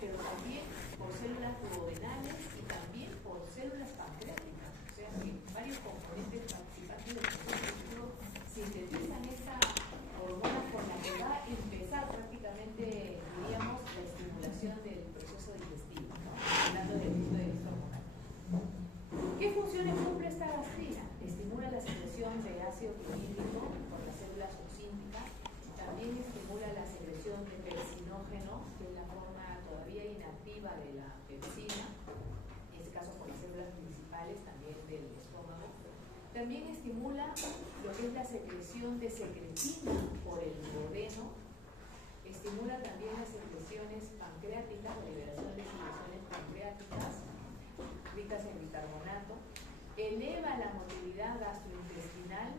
pero también por células duodenales y también por células pancreáticas. O sea que varios componentes participantes del proceso sintetizan esa hormona con la que va a empezar prácticamente, diríamos, la estimulación del proceso digestivo, ¿no? Hablando del punto de vista hormonal. ¿Qué funciones cumple esta gastrina? Estimula la secreción de ácido clorhídrico por las células oxínticas, también estimula la secreción de pepsinógeno, que es la forma todavía inactiva de la pepsina, en este caso por las células principales también del estómago. También estimula lo que es la secreción de secretina por el duodeno, estimula también las secreciones pancreáticas, la liberación de secreciones pancreáticas ricas en bicarbonato, eleva la motilidad gastrointestinal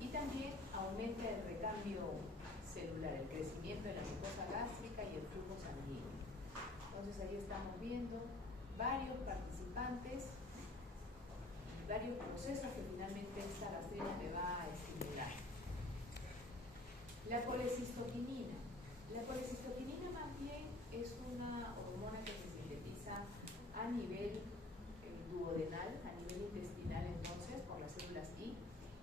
y también aumenta el recambio celular, el crecimiento de la mucosa gástrica y el flujo sanguíneo. Entonces ahí estamos viendo varios participantes, varios procesos que finalmente esta gastrina me va a estimular. La colecistoquinina. La colecistoquinina más bien es una hormona que se sintetiza a nivel duodenal, a nivel intestinal entonces, por las células I,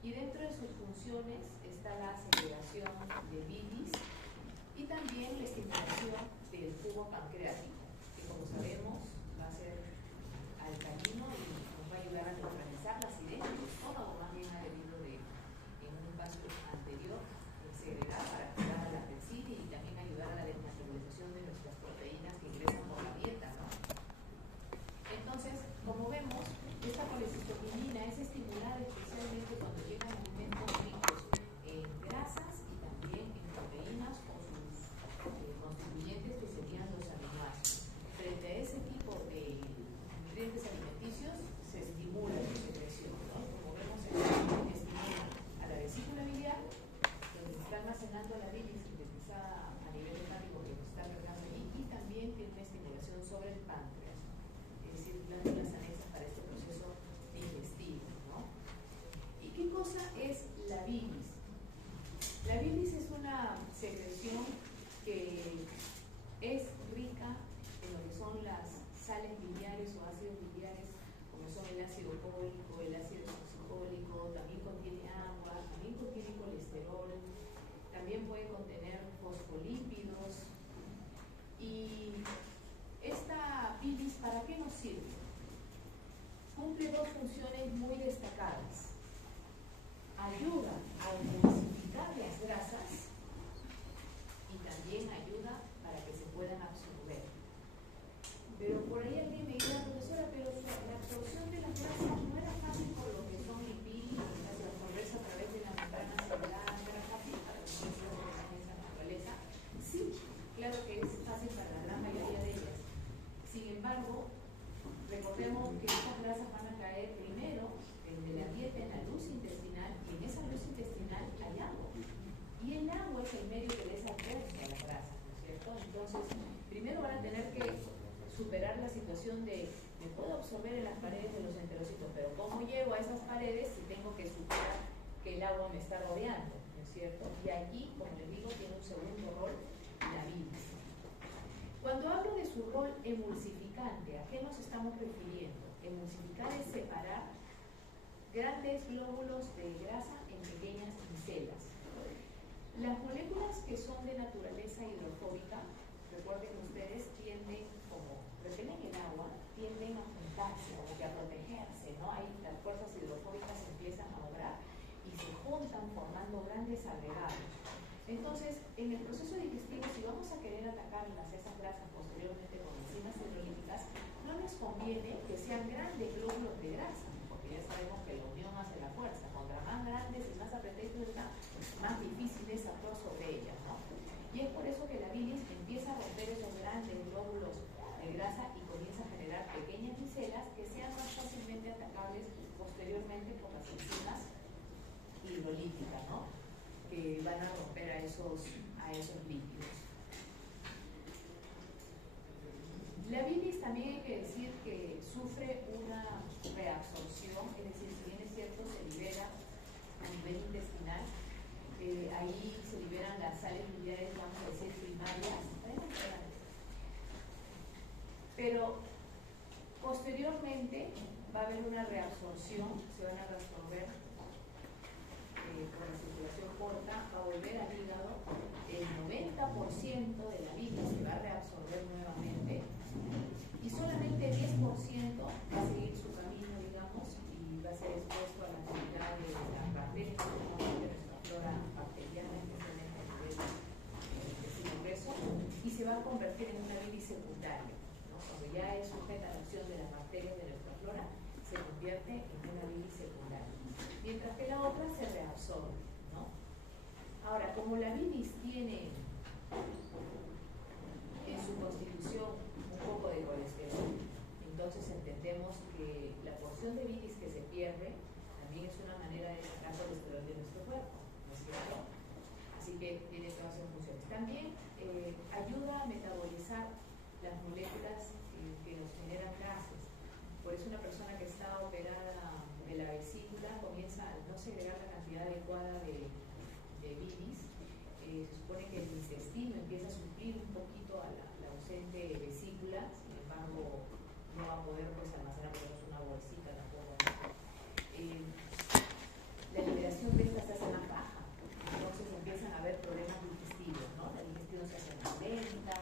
y dentro de sus funciones está la segregación de bilis y también la estimulación del jugo pancreático, que como sabemos va a ser alcalino y nos va a ayudar a neutralizar la acidez del estómago, más bien ha debido de, en un paso anterior, segregar para ayudar a la pepsina y también ayudar a la desnaturalización de nuestras proteínas que ingresan por la dieta, ¿no? Entonces, como vemos, esta colecistoquinina es estimulada especialmente cuando llegan alimentos ricos en grasas y también en proteínas o sus constituyentes que serían los aminoácidos. Frente a ese tipo de nutrientes alimenticios se estimula su secreción, ¿no? Como vemos, estimula a la vesícula biliar, donde se está almacenando la bilis sintetizada a nivel hepático que está cargando allí, y también tiene una estimulación sobre el páncreas, es decir, glándulas anexas para este proceso digestivo, ¿no? ¿Y qué cosa es la bilis? La bilis es una secreción que es rica en lo que son las sales biliares o ácidos biliares, como son el ácido fólico, el ácido oxifólico, también contiene agua, también contiene colesterol, también puede contener fosfolípidos. Y esta bilis, ¿para qué nos sirve? Cumple dos funciones muy destacadas. Ayuda a emulsificar las grasas y también ayuda para que se puedan absorber. Pero por ahí alguien me dirá, profesora, pero la absorción de las grasas no era fácil por lo que son lipídidos, absorberse a través de la membrana celular, no era fácil para los seres de esa naturaleza. Sí, claro que es fácil para la gran mayoría de ellas. Sin embargo, recordemos que estas grasas van a caer primero desde la dieta en la luz intestinal, y en esa luz intestinal hay agua. Y el agua es el medio que les adversa a las grasas, ¿no es cierto? Entonces, primero van a tener que superar la situación de me puedo absorber en las paredes de los enterocitos, pero ¿cómo llego a esas paredes si tengo que superar que el agua me está rodeando? ¿No es cierto? Y aquí, como les digo, tiene un segundo rol la bilis. Cuando hablo de su rol emulsificante, ¿a qué nos estamos refiriendo? Emulsificar es separar grandes glóbulos de grasa en pequeñas micelas. Las moléculas que son de naturaleza hidrofóbica, recuerden que ustedes tienden, como repelen el agua, tienden a juntarse o a protegerse, ¿no? Ahí las fuerzas hidrofóbicas empiezan a obrar y se juntan formando grandes agregados. Entonces, en el proceso digestivo, si vamos a querer atacarlas, esas grasas posteriormente con enzimas hidrolíticas, no les conviene que sean grandes glóbulos de grasa, porque ya sabemos que la unión hace la fuerza. Contra más grandes y más apretaditos están, más difícil es actuar sobre ellas, ¿no? Y es por eso que la bilis empieza a romper esos grandes glóbulos de grasa y comienza a generar pequeñas micelas que sean más fácilmente atacables posteriormente por las enzimas hidrolíticas, ¿no? Que van a romper a esos lípidos. La bilis también hay que decir que sufre una reabsorción, es decir, si bien es cierto, se libera a nivel intestinal, ahí se liberan las sales biliares, vamos a decir, primarias. va a haber una reabsorción, se van a reabsorber por la circulación corta, va a volver al hígado, el 90% de la bilis se va a reabsorber nuevamente y solamente el 10% va a seguir su camino, digamos, y va a ser expuesto a la actividad de las bacterias, de nuestra flora bacteriana, especialmente a nivel intestino grueso, y se va a convertir en una bilis secundaria, ¿no? Cuando ya es sujeta a la acción de las bacterias de nuestra flora, se convierte en una bilis secundaria, mientras que la otra se reabsorbe, ¿no? Ahora, como la bilis tiene en su constitución un poco de colesterol, entonces entendemos que la porción de bilis que se pierde también es una manera de sacar colesterol de nuestro cuerpo, ¿no es cierto? Así que tiene todas esas funciones. También ayuda a metabolizar las moléculas que nos generan gases. Por eso una persona que está operada de la vesícula comienza a no segregar la cantidad adecuada de bilis. Se supone que el intestino empieza a suplir un poquito a la ausente vesícula, sin embargo no va a poder pues almacenar por ejemplo una bolsita tampoco. La liberación de estas se hace más baja, entonces empiezan a haber problemas digestivos, ¿no? La digestión se hace más lenta,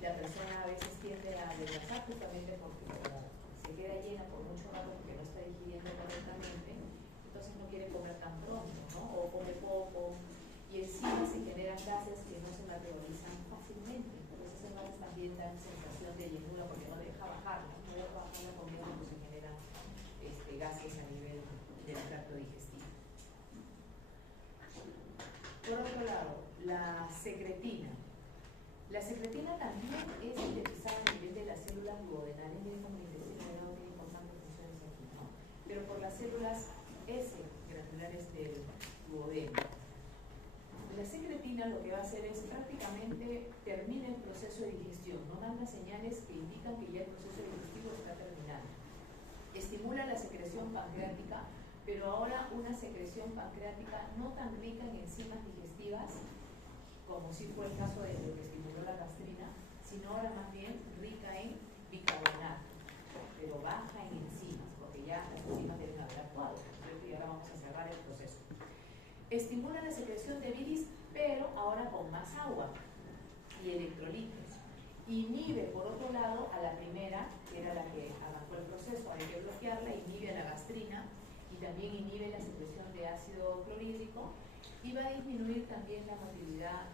la persona a veces tiende a adelgazar justamente porque como se queda llena por mucho rato porque no está digiriendo correctamente, entonces no quiere comer tan pronto, ¿no? O come poco, y encima se generan gases que no se metabolizan fácilmente. Entonces esas gases también dan sensación de llenura porque no deja bajarla, no deja bajar la comida cuando se generan gases a nivel del tracto digestivo. Por otro lado, la secretina. La secretina también es sintetizada a nivel de las células duodenales, miren como el intestino delgado tiene importantes funciones aquí, ¿no? Pero por las células S granulares del duodeno. La secretina lo que va a hacer es prácticamente termina el proceso de digestión, no manda señales que indican que ya el proceso digestivo está terminando. Estimula la secreción pancreática, pero ahora una secreción pancreática no tan rica en enzimas digestivas, como si fue el caso de lo que estimuló la gastrina, sino ahora más bien rica en bicarbonato, pero baja en enzimas, porque ya las enzimas deben haber actuado, ¿cierto? Y ahora vamos a cerrar el proceso. Estimula la secreción de bilis, pero ahora con más agua y electrolitos. Inhibe, por otro lado, a la primera, que era la que arrancó el proceso, hay que bloquearla, inhibe a la gastrina y también inhibe la secreción de ácido clorhídrico y va a disminuir también la motilidad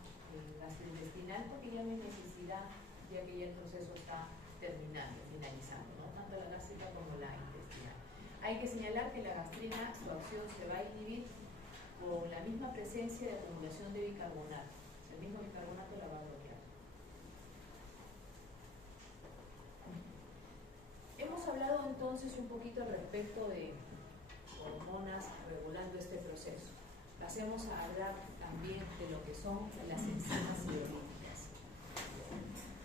gastrointestinal porque ya no hay necesidad, ya que ya el proceso está terminando, finalizando, ¿no? Tanto la gástrica como la intestinal. Hay que señalar que la gastrina, su acción se va a inhibir con la misma presencia de acumulación de bicarbonato. El mismo bicarbonato la va a bloquear. Hemos hablado entonces un poquito respecto de hormonas regulando este proceso. Pasemos a hablar también de lo que son las enzimas hidrolíticas.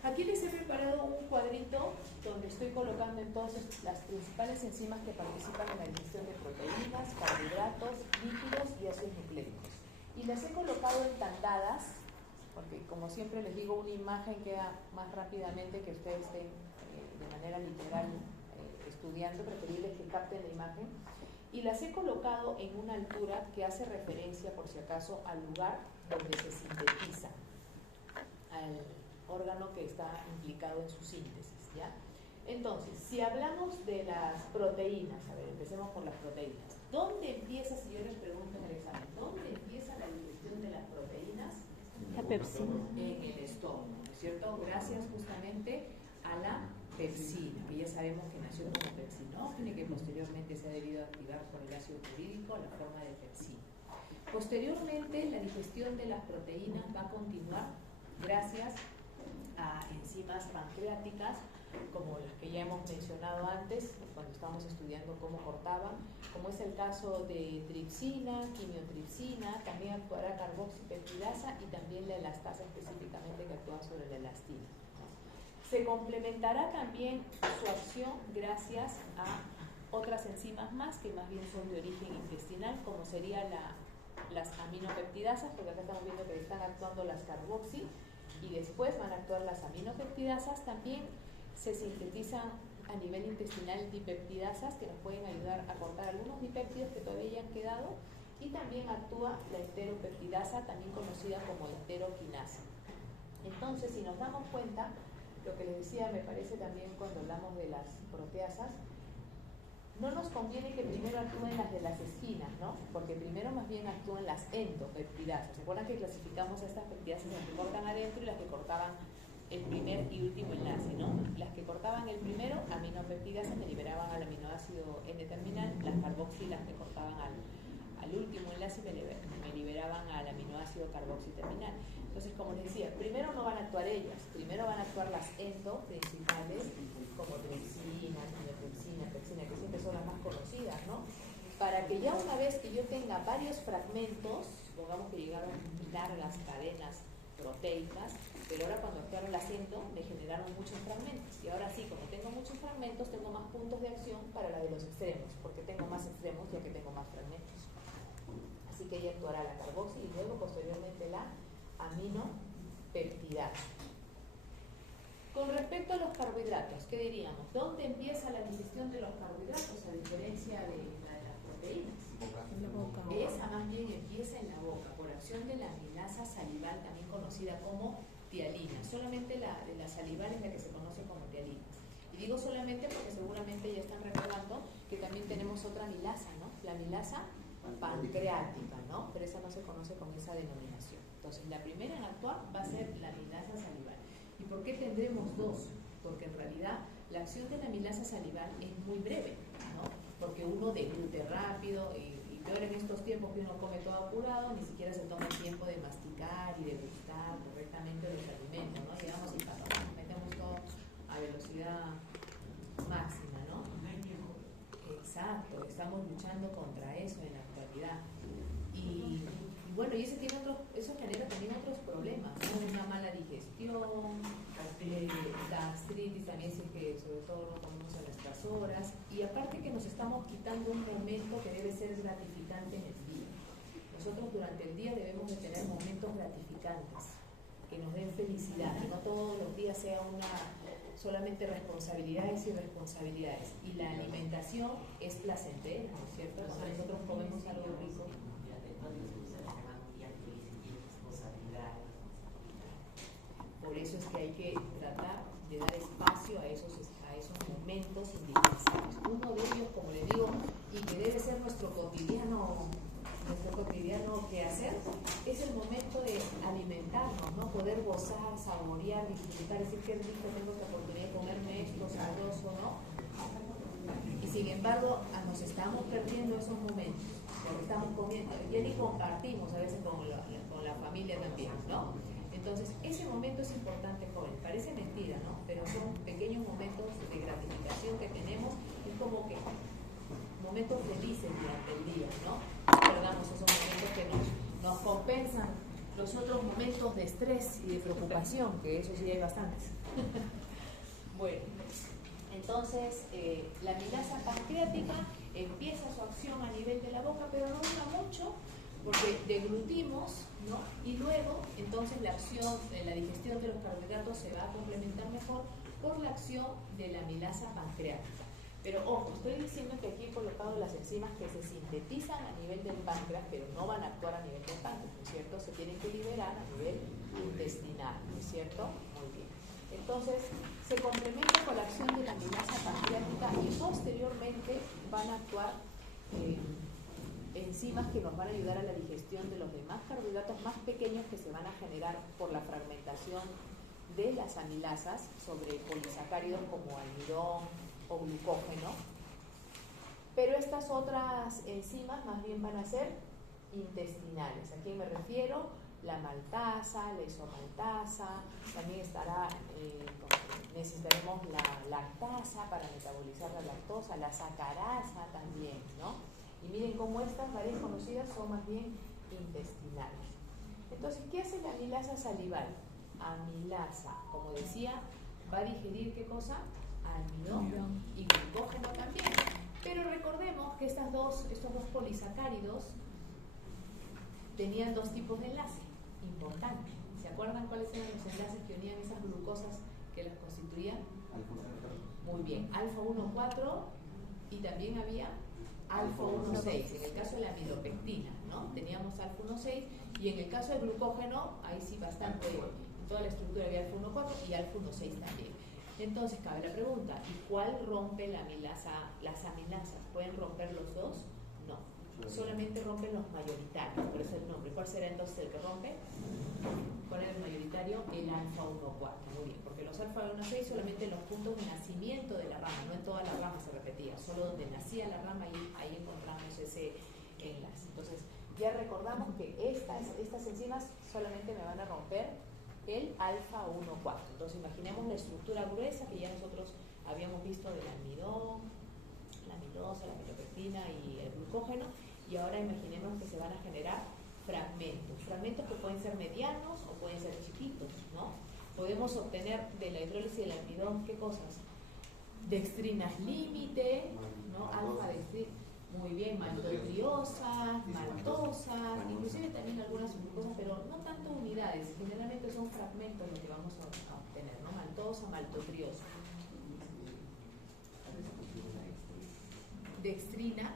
Aquí les he preparado un cuadrito donde estoy colocando entonces las principales enzimas que participan en la digestión de proteínas, carbohidratos, lípidos y ácidos nucleicos. Y las he colocado en tandadas, porque como siempre les digo, una imagen queda más rápidamente que ustedes estén de manera literal estudiando, preferible que capten la imagen. Y las he colocado en una altura que hace referencia, por si acaso, al lugar donde se sintetiza, al órgano que está implicado en su síntesis, ¿ya? Entonces, si hablamos de las proteínas, a ver, empecemos por las proteínas. ¿Dónde empieza, si yo les pregunto en el examen, dónde empieza la digestión de las proteínas? La pepsina. En el estómago, ¿no es cierto? Gracias justamente a la pepsina, que ya sabemos que nació como pepsinógeno y que posteriormente se ha debido activar por el ácido clorhídrico la forma de pepsina. Posteriormente, la digestión de las proteínas va a continuar gracias a enzimas pancreáticas, como las que ya hemos mencionado antes, cuando estábamos estudiando cómo cortaban, como es el caso de tripsina, quimiotripsina, también actuará carboxipeptidasa y también la elastasa específicamente que actúa sobre la elastina. Se complementará también su acción gracias a otras enzimas más que más bien son de origen intestinal, como serían las aminopeptidasas, porque acá estamos viendo que están actuando las carboxi y después van a actuar las aminopeptidasas. También se sintetizan a nivel intestinal dipeptidasas que nos pueden ayudar a cortar algunos dipéptidos que todavía han quedado, y también actúa la enteropeptidasa, también conocida como enteroquinasa. Entonces, si nos damos cuenta, lo que les decía, me parece también cuando hablamos de las proteasas, no nos conviene que primero actúen las de las esquinas, ¿no? Porque primero más bien actúan las endopeptidasas. ¿Se acuerdan que clasificamos a estas peptidasas las que cortan adentro y las que cortaban el primer y último enlace, ¿no? Las que cortaban el primero, aminopeptidasas, me liberaban al aminoácido N-terminal, las carboxilas que cortaban al último enlace me liberaban al aminoácido carboxiterminal. Entonces, como les decía, primero no van a actuar ellas, primero van a actuar las endo principales, como tripsina, pepsina, que siempre son las más conocidas, ¿no? Para que ya una vez que yo tenga varios fragmentos, supongamos que llegaron largas cadenas proteicas, pero ahora cuando actuaron las endo me generaron muchos fragmentos, y ahora sí, como tengo muchos fragmentos, tengo más puntos de acción para la de los extremos, porque tengo más extremos ya que tengo más fragmentos. Así que ella actuará la carboxi y luego posteriormente la aminopeptidasa. Con respecto a los carbohidratos, ¿qué diríamos? ¿Dónde empieza la digestión de los carbohidratos a diferencia de la de las proteínas? En la boca. Esa más bien empieza en la boca por acción de la amilasa salival, también conocida como tialina. Solamente la de la salival es la que se conoce como tialina. Y digo solamente porque seguramente ya están recordando que también tenemos otra amilasa, ¿no? La amilasa pancreática, ¿no? Pero esa no se conoce con esa denominación. Entonces, la primera en actuar va a ser la amilasa salival. ¿Y por qué tendremos dos? Porque en realidad la acción de la amilasa salival es muy breve, ¿no? Porque uno deglute rápido y peor en estos tiempos que uno come todo apurado, ni siquiera se toma el tiempo de masticar y de gustar correctamente los alimentos, ¿no? Llegamos y metemos todo a velocidad máxima, ¿no? Exacto, estamos luchando contra eso en la actualidad. Y bueno, y eso genera también otros problemas, ¿no? Una mala digestión, gastritis también, si es que sobre todo no comemos a nuestras horas, y aparte que nos estamos quitando un momento que debe ser gratificante en el día. Nosotros durante el día debemos de tener momentos gratificantes, que nos den felicidad, que no todos los días sea solamente responsabilidades y responsabilidades. Y la alimentación es placentera, ¿no es cierto? Cuando nosotros comemos algo rico. Por eso es que hay que tratar de dar espacio a esos momentos indispensables. Uno de ellos, como le digo, y que debe ser nuestro cotidiano quehacer, es el momento de alimentarnos, ¿no? Poder gozar, saborear, disfrutar, decir qué rico, tengo la oportunidad de comerme esto, sabroso, ¿no? Y sin embargo, nos estamos perdiendo esos momentos, porque estamos comiendo, ya ni compartimos a veces con la familia también, ¿no? Entonces, ese momento es importante, joven. Parece mentira, ¿no? Pero son pequeños momentos de gratificación que tenemos, es como que momentos felices durante el día, ¿no? Perdamos esos momentos que nos compensan los otros momentos de estrés y de preocupación, que eso sí hay bastantes. Bueno, entonces la amilasa pancreática empieza su acción a nivel de la boca, pero no dura mucho porque deglutimos, ¿no? Y luego entonces la digestión de los carbohidratos se va a complementar mejor por la acción de la amilasa pancreática. Pero ojo, estoy diciendo que aquí he colocado las enzimas que se sintetizan a nivel del páncreas, pero no van a actuar a nivel del páncreas, ¿no es cierto? Se tienen que liberar a nivel intestinal, ¿no es cierto? Muy bien. Entonces, se complementa con la acción de la amilasa pancreática y posteriormente van a actuar enzimas que nos van a ayudar a la digestión de los demás carbohidratos más pequeños que se van a generar por la fragmentación de las amilasas sobre polisacáridos como almidón o glucógeno. Pero estas otras enzimas más bien van a ser intestinales. ¿A quién me refiero? La maltasa, la isomaltasa, también necesitaremos la lactasa para metabolizar la lactosa, la sacarasa también, ¿no? Y miren cómo estas varias conocidas son más bien intestinales. Entonces, ¿qué hace la amilasa salival? Amilasa, como decía, va a digerir ¿qué cosa? Almidón y glucógeno también. Pero recordemos que estos dos polisacáridos tenían dos tipos de enlace importantes. ¿Se acuerdan cuáles eran los enlaces que unían esas glucosas que las constituían? Muy bien, alfa 1,4 y también había alfa 1,6. En el caso de la amilopectina, ¿no? Teníamos alfa 1,6 y en el caso del glucógeno, ahí sí bastante, en toda la estructura había alfa 1,4 y alfa 1,6 también. Entonces cabe la pregunta, ¿y cuál rompe la amilasa? ¿Las amilasas pueden romper los dos? No, solamente rompen los mayoritarios, por eso el nombre. ¿Cuál será entonces el que rompe? ¿Cuál es el mayoritario? El alfa 1,4. Muy bien, porque los alfa 1,6 solamente en los puntos de nacimiento de la rama, no en toda la rama se repetía, solo donde nacía la rama ahí encontramos ese enlace. Entonces, ya recordamos que estas enzimas solamente me van a romper el alfa 1,4. Entonces, imaginemos la estructura gruesa que ya nosotros habíamos visto del almidón, la amilosa, la amilopectina y el glucógeno, y ahora imaginemos que se van a generar fragmentos que pueden ser medianos o pueden ser chiquitos, ¿no? Podemos obtener de la hidrólisis del almidón, ¿qué cosas? Dextrinas límite, ¿no? Alfa-dextrina, muy bien, maltotriosas, maltosas, inclusive también algunas glucosas, pero no tanto unidades, generalmente son fragmentos lo que vamos a obtener, ¿no? Maltosa, maltotriosa. Dextrina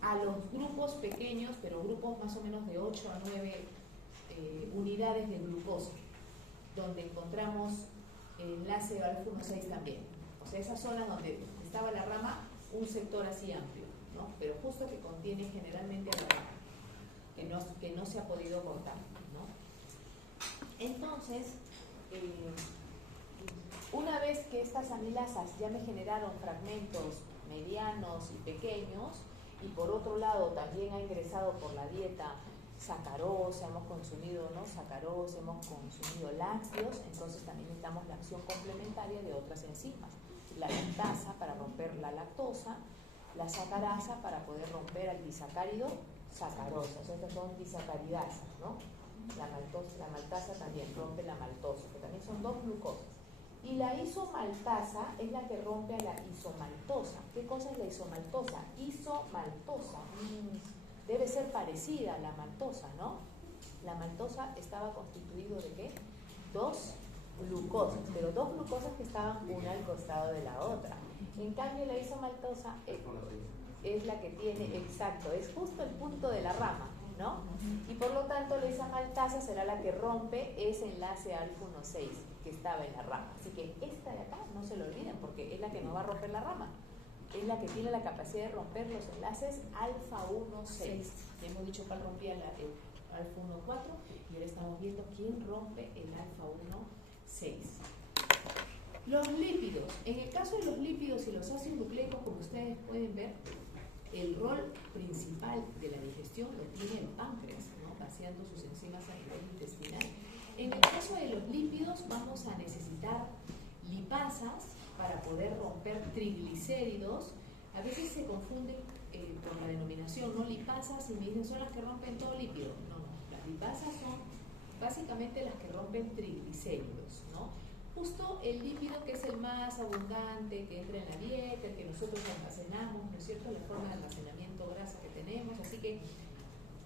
a los grupos pequeños, pero grupos más o menos de 8 a 9 unidades de glucosa, donde encontramos enlace alfa 1,6 también. O sea, esas zonas donde estaba la rama, un sector así amplio, ¿no? Pero justo que contiene generalmente a la rama, que no se ha podido cortar, ¿no? Entonces, una vez que estas amilasas ya me generaron fragmentos medianos y pequeños, y por otro lado también ha ingresado por la dieta sacarosa, hemos consumido, ¿no? Sacarosa, hemos consumido lácteos, entonces también necesitamos la acción complementaria de otras enzimas. La lactasa para romper la lactosa, la sacarasa para poder romper al disacárido sacarosa. O sea, estas son disacaridasas, ¿no? La maltasa también rompe la maltosa, que también son dos glucosas. Y la isomaltasa es la que rompe a la isomaltosa. ¿Qué cosa es la isomaltosa? Isomaltosa. Debe ser parecida a la maltosa, ¿no? La maltosa estaba constituido de ¿qué? Dos glucosas, pero dos glucosas que estaban una al costado de la otra. En cambio, la isomaltosa es la que tiene, exacto, es justo el punto de la rama, ¿no? Y por lo tanto, la isomaltasa será la que rompe ese enlace alfa 1,6 que estaba en la rama. Así que esta de acá, no se lo olviden, porque es la que no va a romper la rama. Es la que tiene la capacidad de romper los enlaces alfa 1,6. Ya hemos dicho cuál rompía el alfa 1,4 y ahora estamos viendo quién rompe el alfa 1,6. Los lípidos. En el caso de los lípidos y los ácidos nucleicos, como ustedes pueden ver, el rol principal de la digestión lo tiene el páncreas, ¿no? Vaciando sus enzimas a nivel intestinal. En el caso de los lípidos vamos a necesitar lipasas para poder romper triglicéridos. A veces se confunden por la denominación, ¿no? Lipasas, y me dicen son las que rompen todo lípido. No, las lipasas son básicamente las que rompen triglicéridos, ¿no? Justo el lípido que es el más abundante, que entra en la dieta, el que nosotros almacenamos, ¿no es cierto? La forma de almacenamiento grasa que tenemos, así que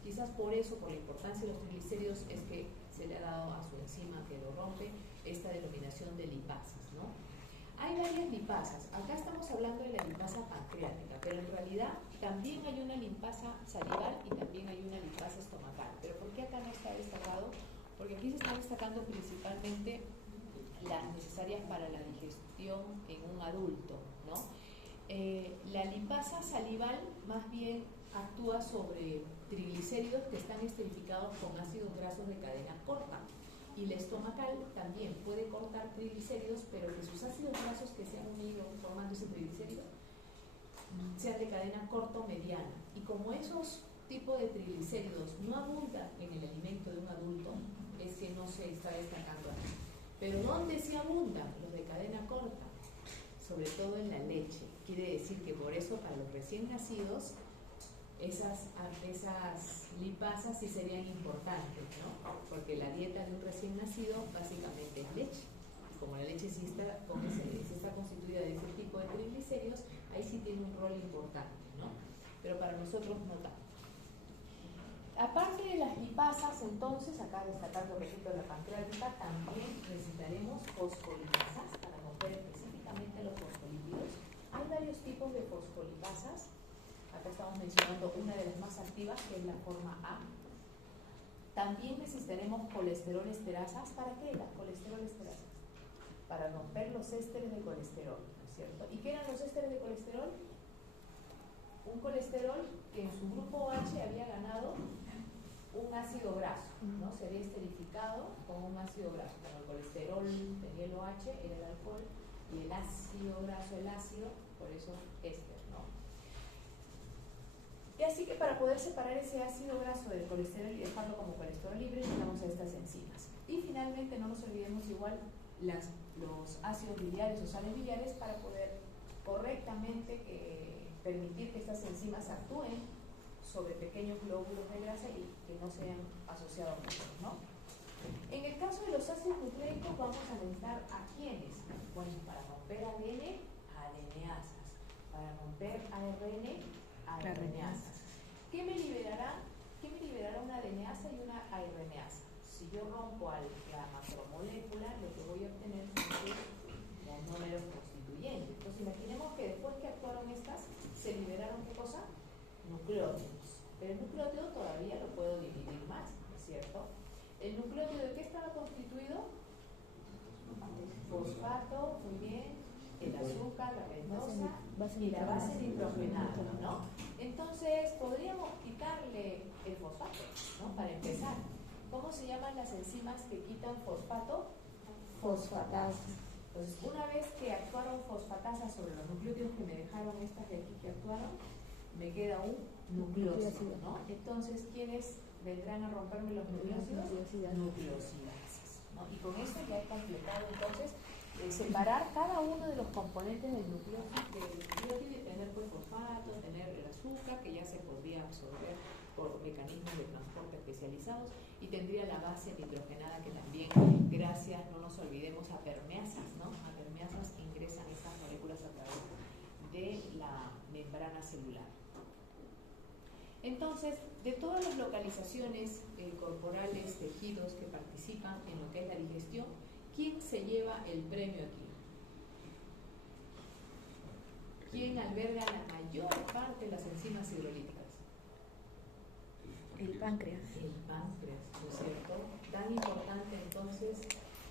quizás por eso, por la importancia de los triglicéridos, es que se le ha dado a su enzima que lo rompe esta denominación de lipasas, ¿no? Hay varias lipasas. Acá estamos hablando de la lipasa pancreática, pero en realidad también hay una lipasa salival y también hay una lipasa estomacal. ¿Pero por qué acá no está destacado? Porque aquí se están destacando principalmente las necesarias para la digestión en un adulto, ¿no? La lipasa salival más bien actúa sobre triglicéridos que están esterificados con ácidos grasos de cadena corta. Y la estomacal también puede cortar triglicéridos, pero que sus ácidos grasos que se han unido formando ese triglicérido sean de cadena corto-mediana. Y como esos tipos de triglicéridos no abundan en el alimento de un adulto, es que no se está destacando aquí. Pero ¿dónde se abundan? Los de cadena corta, sobre todo en la leche. Quiere decir que por eso para los recién nacidos esas lipasas sí serían importantes, ¿no? Porque la dieta de un recién nacido básicamente es leche. Y como la leche sí está constituida de ese tipo de triglicéridos, ahí sí tiene un rol importante, ¿no? Pero para nosotros no tanto. Aparte de las lipasas, entonces, acá destacando, por ejemplo, la pancreática, también necesitaremos fosfolipasas para romper específicamente los fosfolípidos. tipos de fosfolipasas. Acá estamos mencionando una de las más activas, que es la forma A. También necesitaremos colesterol esterasas. ¿Para qué las colesterol esterasas? Para romper los ésteres de colesterol, ¿no es cierto? ¿Y qué eran los ésteres de colesterol? Un colesterol que en su grupo H había ganado un ácido graso, ¿no? Se había esterificado con un ácido graso. Como el colesterol tenía el OH, era el alcohol, y el ácido graso, el ácido, por eso éster, ¿no? Y así que para poder separar ese ácido graso del colesterol y dejarlo como colesterol libre, necesitamos a estas enzimas. Y finalmente, no nos olvidemos igual los ácidos biliares o sales biliares para poder correctamente permitir que estas enzimas actúen sobre pequeños glóbulos de grasa y que no sean asociados mucho, ¿no? En el caso de los ácidos nucleicos vamos a necesitar ¿a quiénes? Bueno, para romper ADN, adeneasas. Para romper ARN, adeneasas. ¿Qué me liberará una adeneasa y una adeneasa? Si yo rompo la macromolécula, lo que voy a obtener son monómeros constituyentes. Entonces, imaginemos que después que actuaron estas, se liberaron ¿qué cosa? Nucleótidos. Pero el nucleótido todavía lo puedo dividir más, ¿no es cierto? ¿El nucleótido de qué estaba constituido? Fosfato, muy bien, el azúcar, la pentosa y la base nitrogenada, ¿no? Entonces, podríamos quitarle el fosfato, ¿no? Para empezar. ¿Cómo se llaman las enzimas que quitan fosfato? Fosfatasas. Entonces, una vez que actuaron fosfatasas sobre los nucleótidos que me dejaron estas de aquí que actuaron, me queda un nucleósido, ¿no? Entonces, ¿quiénes vendrán a romperme los nucleósidos? Nucleosidasas, ¿no? Y con esto ya he completado entonces separar cada uno de los componentes del nucleótido y tener pues fosfato, tener el azúcar que ya se podría absorber por mecanismos de transporte especializados y tendría la base nitrogenada que también, gracias, no nos olvidemos, a permeasas, ¿no? A permeasas ingresan estas moléculas a través de la membrana celular. Entonces, de todas las localizaciones corporales, tejidos que participan en lo que es la digestión, ¿quién se lleva el premio aquí? ¿Quién alberga la mayor parte de las enzimas hidrolíticas? El páncreas. El páncreas, ¿no es cierto? Tan importante entonces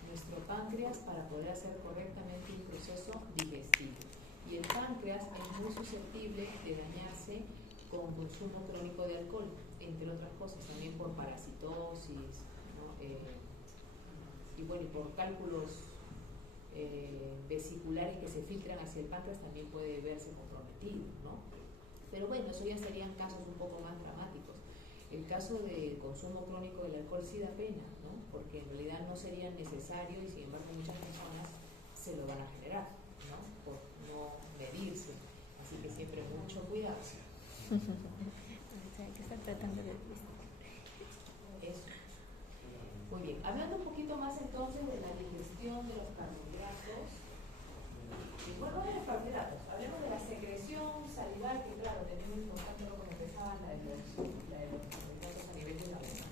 nuestro páncreas para poder hacer correctamente un proceso digestivo. Y el páncreas es muy susceptible de dañarse con consumo crónico de alcohol, entre otras cosas, también por parasitosis, ¿no? Y bueno, por cálculos vesiculares que se filtran hacia el páncreas también puede verse comprometido, ¿no? Pero bueno, eso ya serían casos un poco más dramáticos. El caso del consumo crónico del alcohol sí da pena, ¿no? Porque en realidad no sería necesario y sin embargo muchas personas se lo van a generar, ¿no? Por no medirse. Así que siempre mucho cuidado. Hay que estar tratando de eso. Muy bien, hablando un poquito más entonces de la digestión de los carbohidratos. Bueno, no de los carbohidratos, hablemos de la secreción salival, que claro, tenemos muy importante lo que empezaba la de los carbohidratos a nivel de la boca.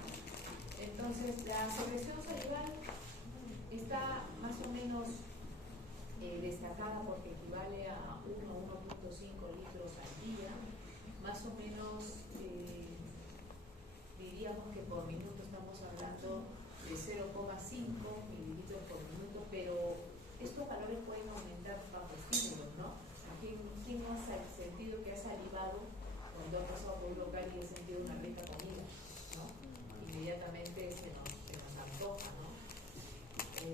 Entonces, la secreción salival está más o menos destacada porque equivale a 1 a 1.5 litros al día, más o menos diríamos que por minuto estamos hablando de 0,5 mililitros por minuto, pero estos valores pueden aumentar bajo estímulos, ¿no? ¿Quién no ha sentido que ha salivado cuando ha pasado por un local y ha sentido una rica comida, ¿no? Inmediatamente se nos antoja, ¿no?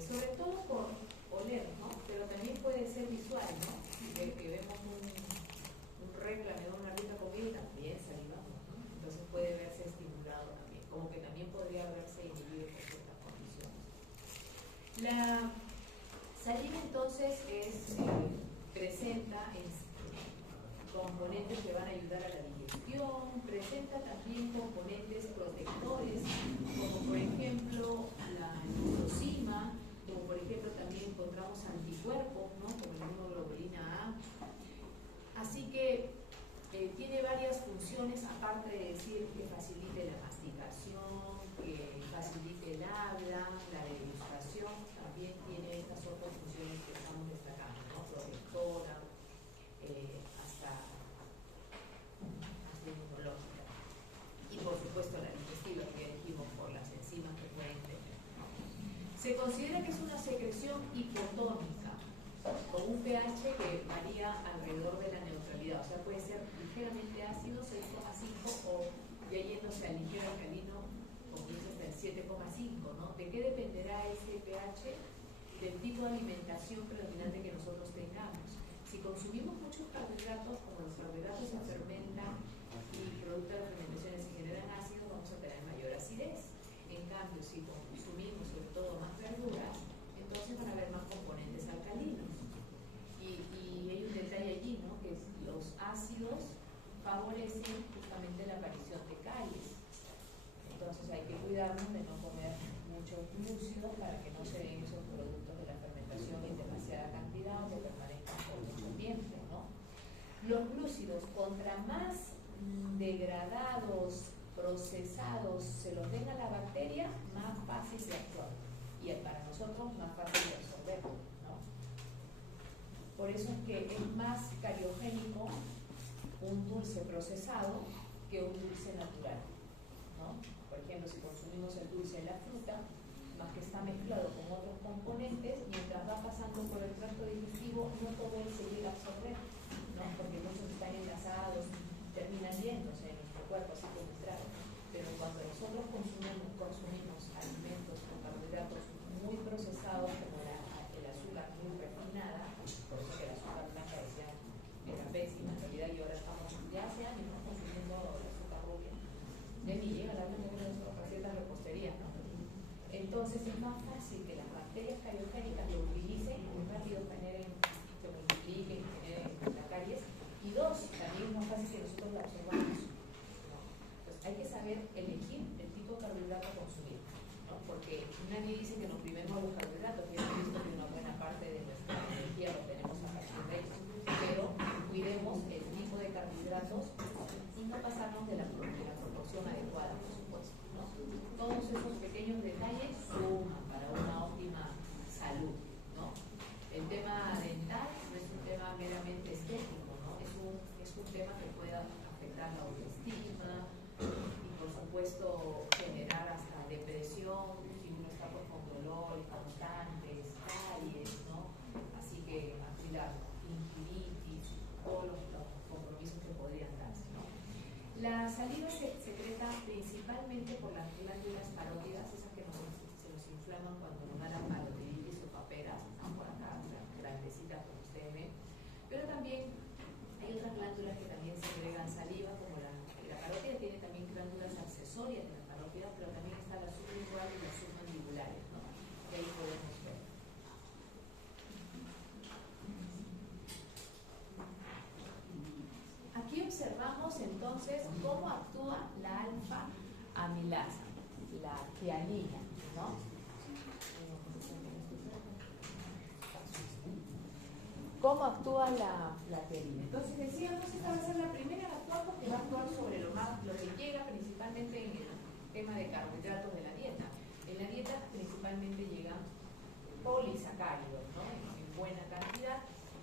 Sobre todo por oler, ¿no? Pero también puede ser visual, ¿no? Que vemos un reclame de una rica comida, también salivamos, ¿no? Entonces puede verse estimulado también, como que también podría verse inhibido por ciertas condiciones. La saliva entonces presenta componentes que van a ayudar a la digestión, presenta también componentes protectores, como por ejemplo la leucosima, como por ejemplo también encontramos anticuerpos, ¿no? Como la hemoglobina A. Así que tiene varias funciones, aparte de decir que facilite la masticación, que facilite el habla, la degustación, también tiene estas otras funciones que estamos destacando, ¿no? Protectora, hipotónica, con un pH que varía alrededor de la neutralidad, o sea, puede ser ligeramente ácido, 6,5, o ya yéndose al ligero alcalino, como dice, hasta el 7,5, ¿no? ¿De qué dependerá ese pH? Del tipo de alimentación predominante que nosotros tengamos. Si consumimos muchos carbohidratos, como los carbohidratos se fermentan y producto de las fermentaciones se generan ácidos, vamos a tener mayor acidez. En cambio, si consumimos sobre todo más verduras, entonces van a haber más componentes alcalinos. Y hay un detalle allí, ¿no? Que los ácidos favorecen justamente la aparición de caries. Entonces hay que cuidarnos de no comer mucho glúcido para que no se den esos productos de la fermentación en demasiada cantidad o que permanezcan por mucho tiempo, ¿no? Los glúcidos, contra más degradados, procesados se los den a la bacteria, más fácil de absorber. Y para nosotros más fácil de absorber, ¿no? Por eso es que es más cariogénico un dulce procesado que un dulce natural, ¿no? Por ejemplo, si consumimos el dulce en la fruta, más que está mezclado con otros componentes, mientras va pasando por el tracto digestivo, no todo él se llega a absorber, ¿no? Porque muchos están enlazados, terminan yéndose en nuestro cuerpo, así como entraron. Pero cuando nosotros consumimos alimentos con carbohidratos muy procesados, como el azúcar muy refinada, por eso que el azúcar blanca decía era pésima en realidad, y ahora estamos ya hace años ¿no? consumiendo el azúcar rubia. Ya ni llega la vez de las recetas de repostería, ¿no? Entonces es más fácil que las bacterias cariogénicas lo utilicen y muy rápido se multipliquen y generen las caries. Y dos, también es más fácil que nosotros lo absorbamos, ¿no? Pues hay que saber elegir el tipo de carbohidrato a consumir, ¿no? Porque nadie dice que nos privemos los carbohidratos, que hemos visto que una buena parte de nuestra energía lo tenemos a partir de ellos, pero cuidemos el tipo de carbohidratos y no pasarnos de la proporción adecuada, por supuesto, ¿no? Todos esos pequeños detalles suman para una óptima salud, ¿no? El tema dental no es un tema meramente estético, ¿no? Es un tema que puede afectar la autoestima y por supuesto generar hasta depresión si uno está pues, con dolores constantes, caries, ¿no? Así que a cuidar, gingivitis, todos los compromisos que podrían darse, ¿no? La saliva se secreta principalmente por las glándulas parótidas, esas que se nos inflaman cuando nos dan parotiditis o paperas, están por acá, grandecitas como ustedes ven, pero también hay otras glándulas que también segregan saliva, como la parótida tiene también glándulas accesorias de la parótida, pero también está la sublingual y las submandibulares, ¿no? Y ahí podemos ver. Aquí observamos entonces cómo actúa la alfa-amilasa, la tianina, ¿no? ¿Cómo actúa la tianina? Entonces decíamos, esta va a ser la primera en actuar porque va a actuar sobre lo que llega principalmente en el tema de carbohidratos de la dieta. En la dieta principalmente llegan polisacáridos, ¿no? En buena cantidad.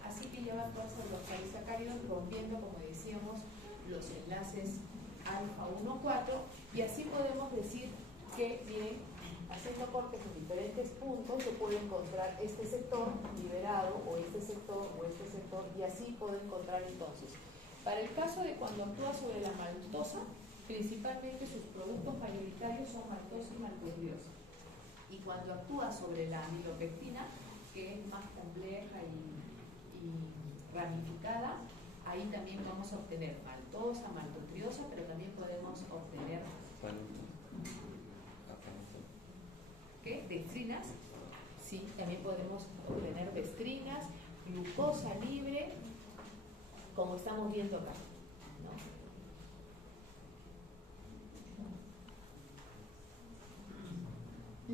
Así que ya va a actuar sobre los polisacáridos rompiendo, como decíamos, los enlaces alfa 1,4 y así podemos decir que, miren, haciendo cortes en diferentes puntos, se puede encontrar este sector liberado o este sector y así puedo encontrar entonces. Para el caso de cuando actúa sobre la maltosa, principalmente sus productos mayoritarios son maltosa y maltodiosa. Y cuando actúa sobre la amilopectina, que es más compleja y ramificada, ahí también vamos a obtener maltosa, maltotriosa, pero también podemos obtener ¿qué? Dextrinas, sí, también podemos obtener dextrinas, glucosa libre, como estamos viendo acá, ¿no?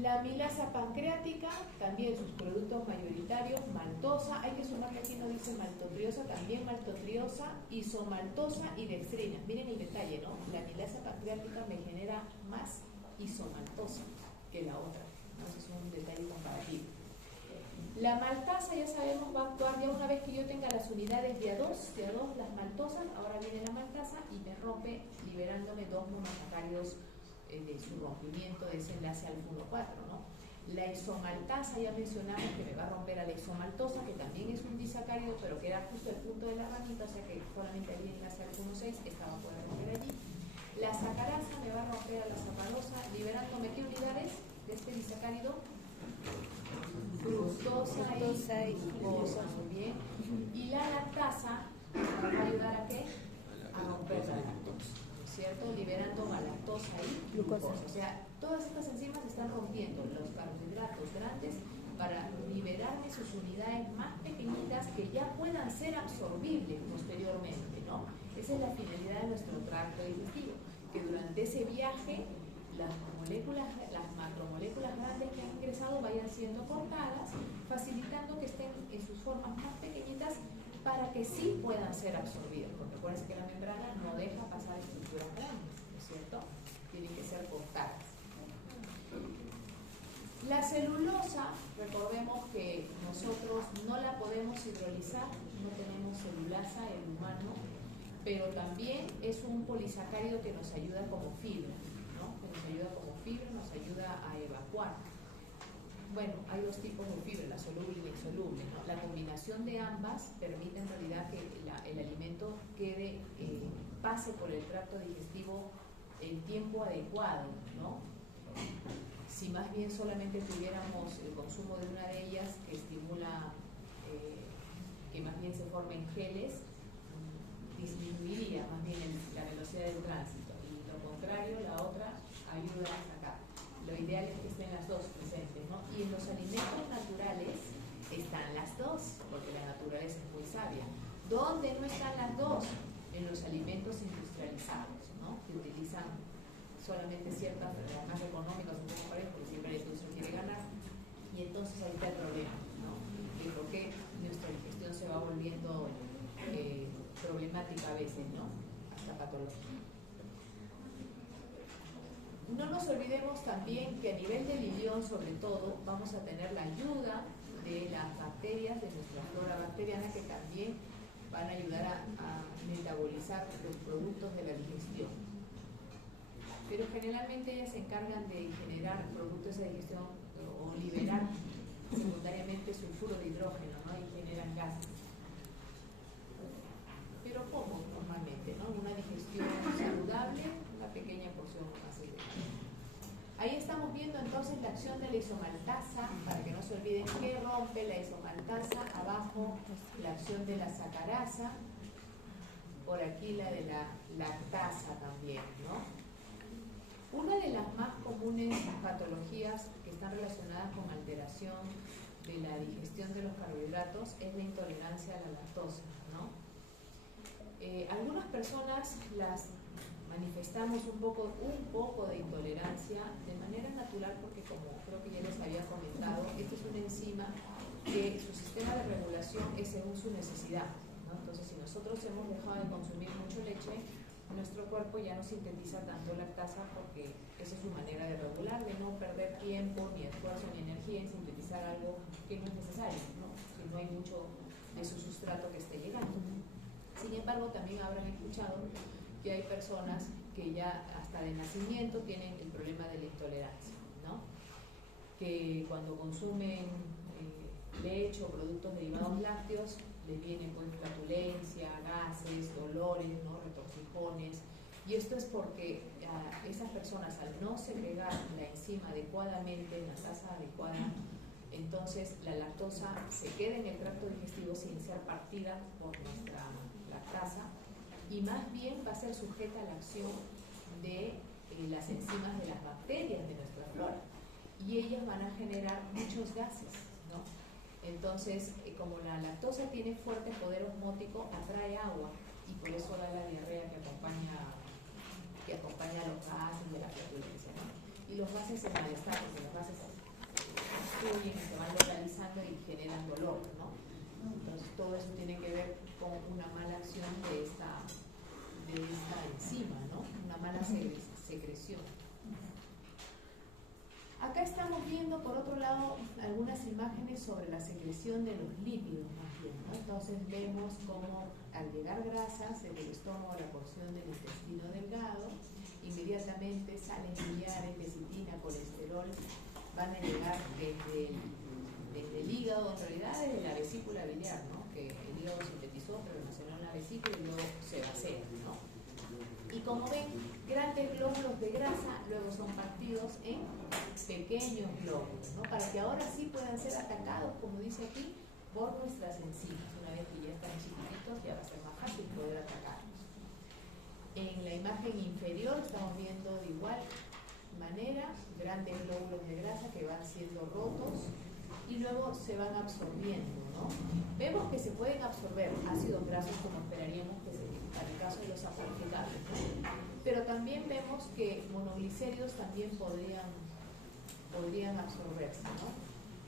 La amilasa pancreática, también sus productos mayoritarios, maltosa, hay que sumar que aquí no dice maltotriosa, también maltotriosa, isomaltosa y dextrina. Miren el detalle, ¿no? La amilasa pancreática me genera más isomaltosa que la otra, ¿no? Ese es un detalle comparativo. La maltasa, ya sabemos, va a actuar ya una vez que yo tenga las unidades de A2, las maltosas, ahora viene la maltasa y me rompe liberándome dos monosacáridos de su rompimiento de ese enlace alfa 1,4, ¿no? La isomaltasa, ya mencionamos que me va a romper a la isomaltosa, que también es un disacárido, pero que era justo el punto de la ramita, o sea que solamente ahí en la 0,6, esta va a poder romper allí. La sacarasa me va a romper a la sacarosa, liberándome ¿qué unidades de este disacárido? Fructosa y glucosa, muy bien. Y la lactasa me va a ayudar a ¿qué? A romper la lactosa, ¿no es cierto? Liberando galactosa y glucosa. O sea, todas estas enzimas están rompiendo los carbohidratos grandes para liberarme sus unidades más pequeñitas que ya puedan ser absorbibles posteriormente, ¿no? Esa es la finalidad de nuestro tracto digestivo, que durante ese viaje las moléculas, las macromoléculas grandes que han ingresado vayan siendo cortadas, facilitando que estén en sus formas más pequeñitas para que sí puedan ser absorbidas, porque recuerden que la membrana no deja pasar estructuras grandes, ¿no es cierto? Tienen que ser cortadas. La celulosa, recordemos que nosotros no la podemos hidrolizar, no tenemos celulasa en humano, pero también es un polisacárido que nos ayuda como fibra, ¿no? Que nos ayuda como fibra, nos ayuda a evacuar. Bueno, hay dos tipos de fibra, la soluble y la insoluble, ¿no? La combinación de ambas permite en realidad que el alimento quede, pase por el tracto digestivo en tiempo adecuado, ¿no? Si más bien solamente tuviéramos el consumo de una de ellas que estimula que más bien se formen geles, disminuiría más bien la velocidad del tránsito, y lo contrario, la otra ayuda a sacar. Lo ideal es que estén las dos presentes, ¿no? Y en los alimentos naturales están las dos, porque la naturaleza es muy sabia. ¿Dónde no están las dos? En los alimentos industrializados, ¿no? Que utilizan solamente ciertas, las más económicas, un poco por ahí, porque siempre la industria quiere ganar, y entonces ahí está el problema, ¿no? De por qué nuestra digestión se va volviendo problemática a veces, ¿no? Hasta patológica. No nos olvidemos también que a nivel del ilión, sobre todo, vamos a tener la ayuda de las bacterias, de nuestra flora bacteriana, que también van a ayudar a metabolizar los productos de la digestión. Pero generalmente ellas se encargan de generar productos de digestión o liberar secundariamente sulfuro de hidrógeno, ¿no? Y generan gases. Pero ¿cómo normalmente, ¿no? Una digestión saludable, una pequeña porción así de. Ahí estamos viendo entonces la acción de la isomaltasa, para que no se olviden que rompe la isomaltasa, abajo la acción de la sacarasa, por aquí la de la lactasa también, ¿no? Una de las más comunes patologías que están relacionadas con alteración de la digestión de los carbohidratos es la intolerancia a la lactosa, ¿no? Algunas personas las manifestamos un poco de intolerancia de manera natural, porque como creo que ya les había comentado, esta es una enzima que su sistema de regulación es según su necesidad, ¿no? Entonces, si nosotros hemos dejado de consumir mucho leche, nuestro cuerpo ya no sintetiza tanto lactasa, porque esa es su manera de regular, de no perder tiempo, ni esfuerzo, ni energía en sintetizar algo que no es necesario, ¿no? Si no hay mucho de su sustrato que esté llegando. Sin embargo, también habrán escuchado que hay personas que ya hasta de nacimiento tienen el problema de la intolerancia, ¿no? Que cuando consumen leche o productos derivados lácteos, les viene pues flatulencia, gases, dolores, ¿no? Retorcijones, y esto es porque esas personas, al no segregar la enzima adecuadamente, en la tasa adecuada, entonces la lactosa se queda en el tracto digestivo sin ser partida por nuestra lactasa, y más bien va a ser sujeta a la acción de las enzimas de las bacterias de nuestra flora, y ellas van a generar muchos gases, ¿no? Entonces, como la lactosa tiene fuerte poder osmótico, atrae agua, y por eso da la diarrea que acompaña los gases de la flatulencia, ¿no? Y los gases es malestar, porque los gases fluyen y se van localizando y generan dolor, ¿no? Entonces, todo eso tiene que ver con una mala acción de esta enzima, ¿no? Una mala secreción. Acá estamos viendo, por otro lado, algunas imágenes sobre la secreción de los lípidos, más bien, ¿no? Entonces vemos cómo al llegar grasas desde el estómago a la porción del intestino delgado, inmediatamente salen millares de lecitina, colesterol, van a llegar desde el hígado, en realidad desde la vesícula biliar, ¿no? Que el hígado sintetizó, pero nació en la vesícula y luego se vacía, ¿no? Y como ven, grandes glóbulos de grasa luego son partidos en pequeños glóbulos, ¿no? Para que ahora sí puedan ser atacados, como dice aquí, por nuestras enzimas. Una vez que ya están chiquititos, ya va a ser más fácil poder atacarlos. En la imagen inferior estamos viendo de igual manera grandes glóbulos de grasa que van siendo rotos y luego se van absorbiendo, ¿no? Vemos que se pueden absorber ácidos grasos como esperaríamos que se para el caso de los aportables, ¿no? Pero también vemos que monoglicéridos también podrían absorberse, ¿no?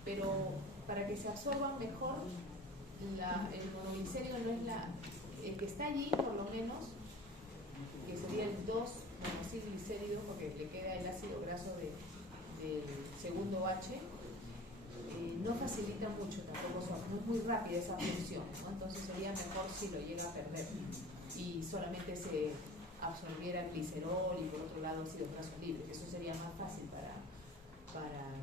Pero para que se absorban mejor, el monoglicérido no es el que está allí, por lo menos, que sería el 2-monoacilglicérido, porque le queda el ácido graso del segundo H, no facilita mucho tampoco, no es muy rápida esa función, ¿no? Entonces sería mejor si lo llega a perder y solamente se absorbiera glicerol y por otro lado ácidos grasos libres. Eso sería más fácil para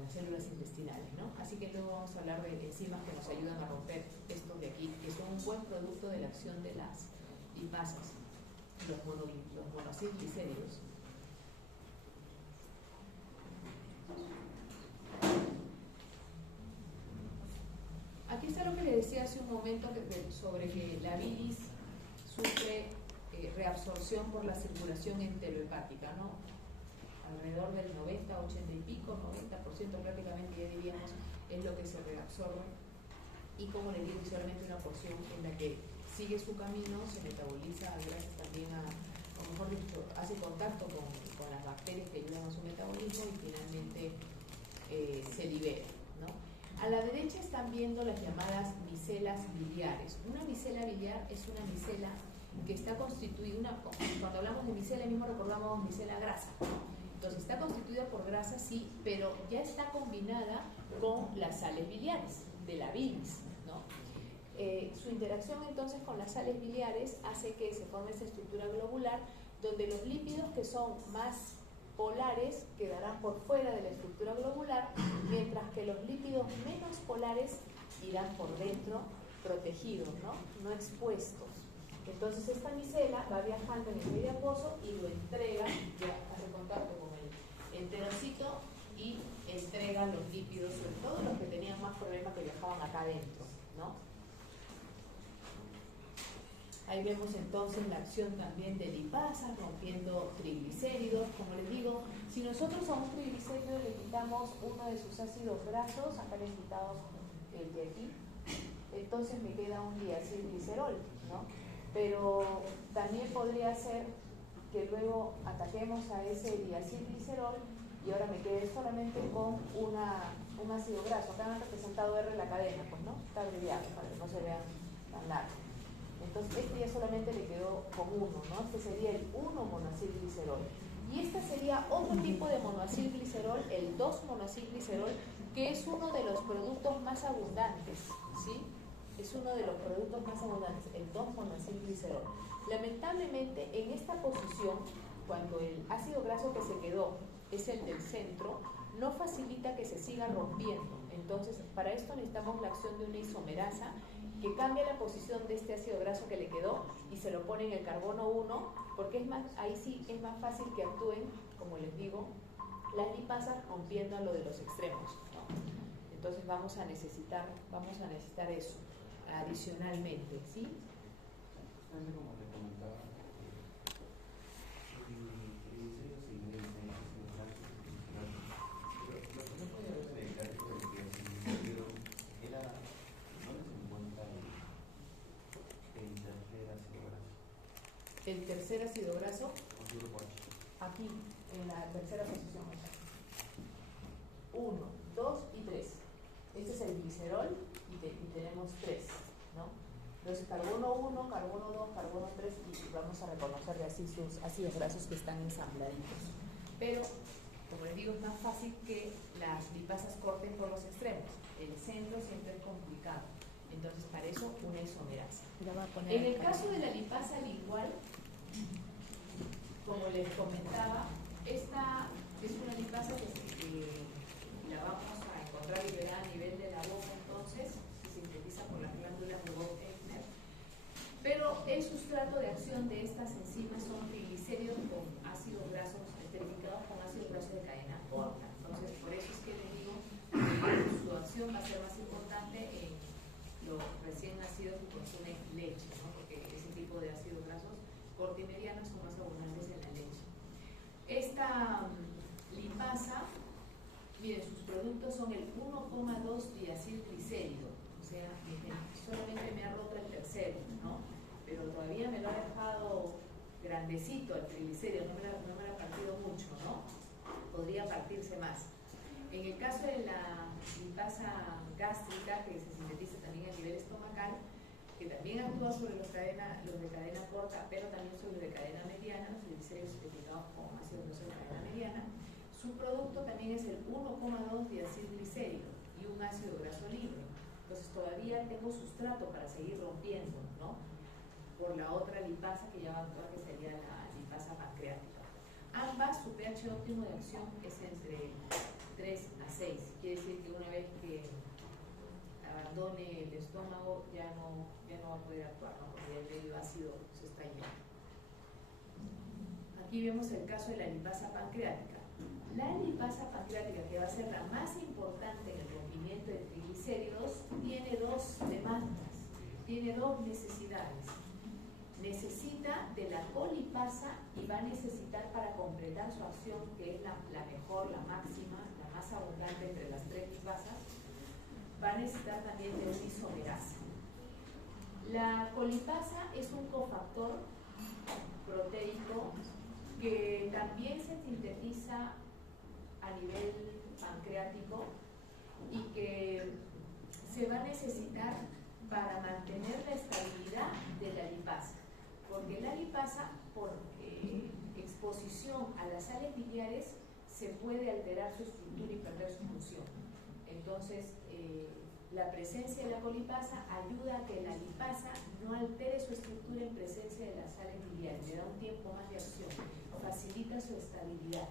las células intestinales, ¿no? Así que luego vamos a hablar de enzimas que nos ayudan a romper estos de aquí, que son un buen producto de la acción de las lipasas, los monoacilglicéridos. Aquí está lo que les decía hace un momento sobre que la bilis sufre reabsorción por la circulación enterohepática, ¿no? Alrededor del 90, 80 y pico, 90% prácticamente, ya diríamos, es lo que se reabsorbe. Y como les digo, solamente una porción en la que sigue su camino, se metaboliza gracias también a lo mejor hace contacto con las bacterias que ayudan a su metabolismo y finalmente se libera, ¿no? A la derecha están viendo las llamadas micelas biliares. Una micela biliar es una micela que está constituida, cuando hablamos de micela mismo recordamos micela grasa, ¿no? Entonces está constituida por grasa, sí, pero ya está combinada con las sales biliares de la bilis, ¿no? Su interacción entonces con las sales biliares hace que se forme esa estructura globular donde los lípidos que son más polares quedarán por fuera de la estructura globular, mientras que los lípidos menos polares irán por dentro protegidos, no expuestos. Entonces esta micela va viajando en el medio acuoso y lo entrega, ya hace contacto con el enterocito y entrega los lípidos, sobre todo los que tenían más problemas que viajaban acá adentro, ¿no? Ahí vemos entonces la acción también de lipasas, rompiendo triglicéridos. Como les digo, si nosotros a un triglicérido le quitamos uno de sus ácidos grasos, acá le he quitado el de aquí, entonces me queda un diacilglicerol, ¿no? Pero también podría ser que luego ataquemos a ese diacilglicerol y ahora me quede solamente con un ácido graso. Acá han representado R la cadena, pues, ¿no? Está abreviado para que no se vea tan largo. Entonces este ya solamente le quedó con uno, ¿no? Este sería el 1-monoacilglicerol. Y este sería otro tipo de monoacilglicerol, el 2-monoacilglicerol, que es uno de los productos más abundantes, ¿sí? Es uno de los productos más abundantes, el 2-monoacilglicerol. Lamentablemente, en esta posición, cuando el ácido graso que se quedó es el del centro, no facilita que se siga rompiendo. Entonces, para esto necesitamos la acción de una isomerasa que cambia la posición de este ácido graso que le quedó y se lo pone en el carbono 1, porque ahí sí es más fácil que actúen, como les digo, las lipasas rompiendo a lo de los extremos, ¿no? Entonces vamos a necesitar eso adicionalmente, ¿sí? Como le comentaba, lo que no podía verificar es que el triglicérido era, ¿dónde se encuentra el tercer ácido graso? El tercer ácido graso, O grupo H. aquí, en la tercera posición. 1, 2 y 3. Este es el glicerol y tenemos 3, ¿no? Entonces carbono 1, carbono 2, carbono 3 y vamos a reconocerle así sus ácidos grasos que están ensambladitos. Pero, como les digo, es más fácil que las lipasas corten por los extremos. El centro siempre es complicado. Entonces, para eso, una isomerasa. En el caso de la lipasa lingual, como les comentaba, esta es una lipasa que la vamos a encontrar liberada a nivel de la boca, entonces se sintetiza por las glándulas de Bott-Eigner. Pero el sustrato de acción de estas enzimas son triglicéridos con ácidos grasos esterificados con ácidos grasos de cadena corta. Entonces, por eso es que les digo que su acción va a ser más importante en los recién nacidos que consumen leche, ¿no? Porque ese tipo de ácidos grasos cortimerianos son más abundantes en la leche. Esta lipasa, miren, sus productos son el 1,2 diacilglicérido, o sea, solamente me ha roto el tercero, ¿no? Pero todavía me lo ha dejado grandecito el triglicérido, no me lo ha partido mucho, ¿no? Podría partirse más. En el caso de la lipasa gástrica, que se sintetiza también a nivel estomacal, que también actúa sobre los de cadena corta, pero también sobre los de cadena mediana, los triglicéridos sintetizados con ácidos grasos de cadena mediana, su producto también es el 1,2 diacilglicérido y un ácido graso libre. Entonces todavía tengo sustrato para seguir rompiendo, ¿no? Por la otra lipasa que ya va a actuar, que sería la lipasa pancreática. Ambas, su pH óptimo de acción es entre 3 a 6. Quiere decir que una vez que abandone el estómago ya no va a poder actuar, ¿no? Porque el medio ácido se está yendo. Aquí vemos el caso de la lipasa pancreática. La lipasa pancreática, que va a ser la más importante en el rompimiento de triglicéridos, tiene dos demandas, tiene dos necesidades. Necesita de la colipasa y va a necesitar para completar su acción, que es la mejor, la máxima, la más abundante entre las tres lipasas, va a necesitar también de una isomerasa. La colipasa es un cofactor proteico que también se sintetiza a nivel pancreático y que se va a necesitar para mantener la estabilidad de la lipasa, porque la lipasa, por exposición a las sales biliares, se puede alterar su estructura y perder su función. Entonces, la presencia de la colipasa ayuda a que la lipasa no altere su estructura en presencia de las sales biliares, le da un tiempo más de acción, facilita su estabilidad.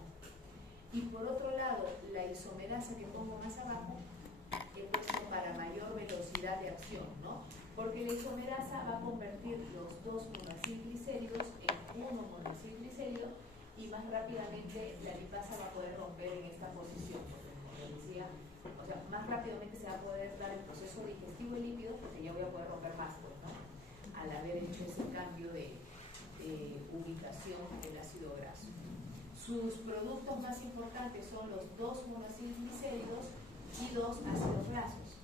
Y por otro lado, la isomerasa que pongo más abajo, he puesto para mayor velocidad de acción, ¿no? Porque la isomerasa va a convertir los dos monacilglicéridos en uno monacilglicérido y más rápidamente la lipasa va a poder romper en esta posición, porque como les decía, o sea, más rápidamente se va a poder dar el proceso digestivo y lípido, porque ya voy a poder romper más, pues, ¿no? Al haber hecho ese cambio de ubicación del ácido graso. Sus productos más importantes son los dos monacilglicéridos y dos ácidos grasos.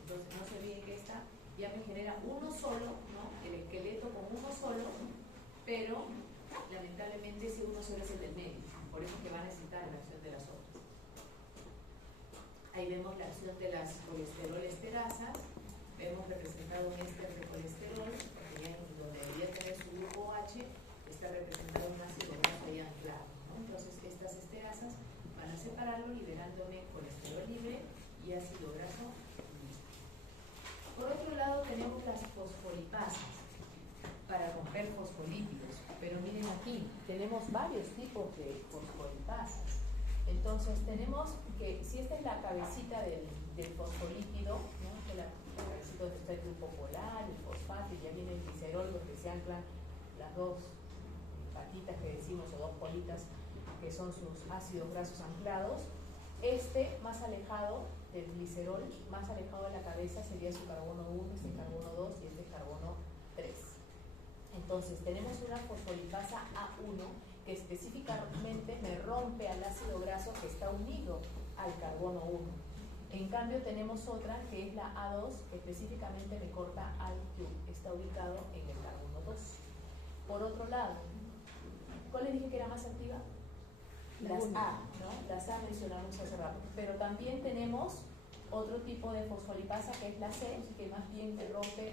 Entonces no se olviden que esta ya me genera uno solo, ¿no? El esqueleto con uno solo, pero lamentablemente ese uno solo es el del medio, por eso que va a necesitar la acción de las otras. Ahí vemos la acción de las colesterol esterasas, vemos representado un éster de colesterol, porque ya donde debería tener su grupo H, está representado un ácido graso ahí anclado, ¿no? Entonces estas esterasas van a separarlo liberándome colesterol libre y ácido graso libre. Por otro lado tenemos las fosfolipasas para romper fosfolípidos, pero miren aquí, tenemos varios tipos de fosfolipasas. Entonces tenemos que, si esta es la cabecita del fosfolípido, ¿no? Que la cabecita donde está el grupo polar, el fosfato, y ya viene el glicerol donde se anclan las dos patitas que decimos, o dos politas, que son sus ácidos grasos anclados. Este más alejado del glicerol, más alejado de la cabeza, sería su carbono 1, este carbono 2 y este carbono 3. Entonces tenemos una fosfolipasa A1 que específicamente me rompe al ácido graso que está unido al carbono 1. En cambio tenemos otra que es la A2, que específicamente me corta al que está ubicado en el carbono 2. Por otro lado, ¿cuál les dije que era más activa? Las A, ¿no? Las A mencionamos hace rato. Pero también tenemos otro tipo de fosfolipasa que es la C, que más bien me rompe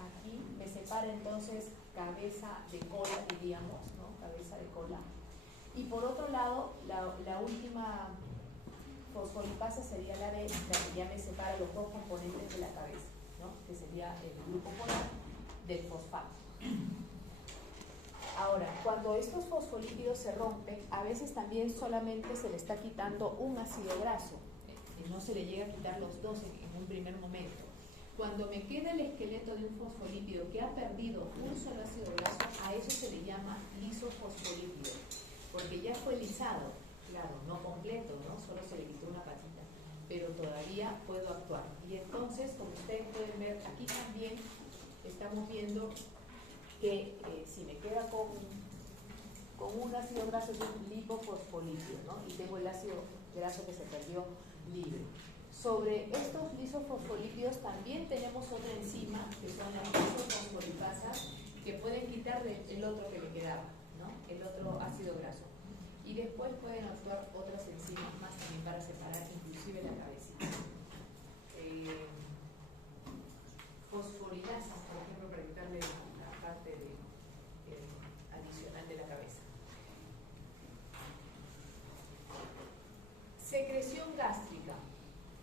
aquí, me separa entonces cabeza de cola, diríamos, ¿no? Cabeza de cola. Y por otro lado, la última fosfolipasa sería la D, la que ya me separa los dos componentes de la cabeza, ¿no? Que sería el grupo polar del fosfato. Ahora, cuando estos fosfolípidos se rompen, a veces también solamente se le está quitando un ácido graso, y no se le llega a quitar los dos en un primer momento. Cuando me queda el esqueleto de un fosfolípido que ha perdido un solo ácido graso, a eso se le llama lisofosfolípido, porque ya fue lisado, claro, no completo, ¿no? Solo se le quitó una patita, pero todavía puedo actuar. Y entonces, como ustedes pueden ver, aquí también estamos viendo que si me queda con un ácido graso es un lipofosfolípido, ¿no? Y tengo el ácido graso que se perdió libre. Sobre estos lisofosfolípidos también tenemos otra enzima, que son las lisofosfolipasas, que pueden quitar el otro que le quedaba, ¿no? El otro ácido graso. Y después pueden actuar otras enzimas más también para separar inclusive la cabecita. Fosforilasas, por ejemplo, para quitarle la parte adicional de la cabeza. Secreción gástrica.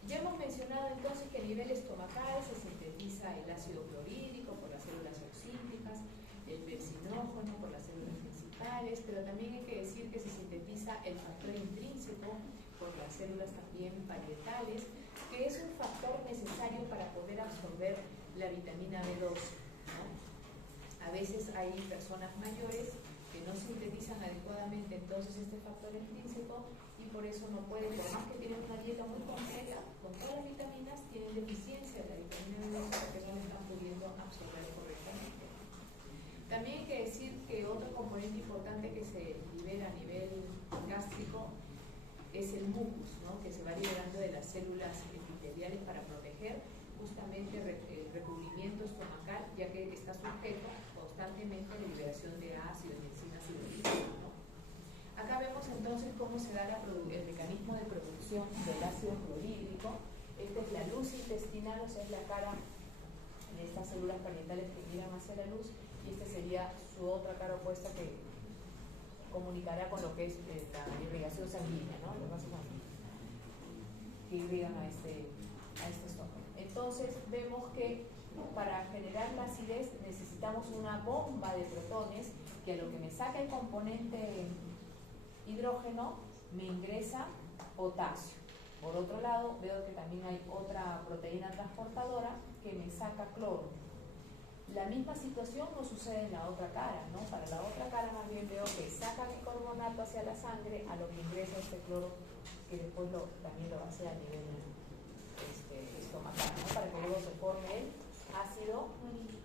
Ya hemos mencionado entonces que a nivel estomacal se sintetiza el ácido clorhídrico por las células oxínticas, el bencinógeno por las células principales, pero también hay que decir que se sintetiza el factor intrínseco por las células también parietales, que es un factor necesario para poder absorber la vitamina B2, ¿no? A veces hay personas mayores que no sintetizan adecuadamente entonces este factor intrínseco y por eso no pueden, por más que tienen una dieta muy completa, con todas las vitaminas, tienen deficiencia de la vitamina B2 porque no la están pudiendo absorber correctamente. También hay que decir que otro componente importante que se libera a nivel gástrico es el mucus, ¿no? Que se va liberando de las células epiteliales para proteger justamente el recubrimiento estomacal, ya que está sujeto constantemente a la liberación de ácidos, de enzimas y de lípidos, ¿no? Acá vemos entonces cómo se da el mecanismo de producción del ácido clorhídrico. Esta es la luz intestinal, o sea, es la cara de estas células parietales que miran hacia la luz, y esta sería su otra cara opuesta que comunicará con lo que es la irrigación sanguínea, ¿no? Los vasos sanguíneos que irrigan a este estómago. Entonces vemos que para generar la acidez necesitamos una bomba de protones que a lo que me saca el componente hidrógeno me ingresa potasio. Por otro lado, veo que también hay otra proteína transportadora que me saca cloro. La misma situación no sucede en la otra cara, ¿no? Para la otra cara más bien veo que saca bicarbonato hacia la sangre, a lo que ingresa este cloro que después también lo hace a nivel estomacal, ¿no? Para que luego se forme el ácido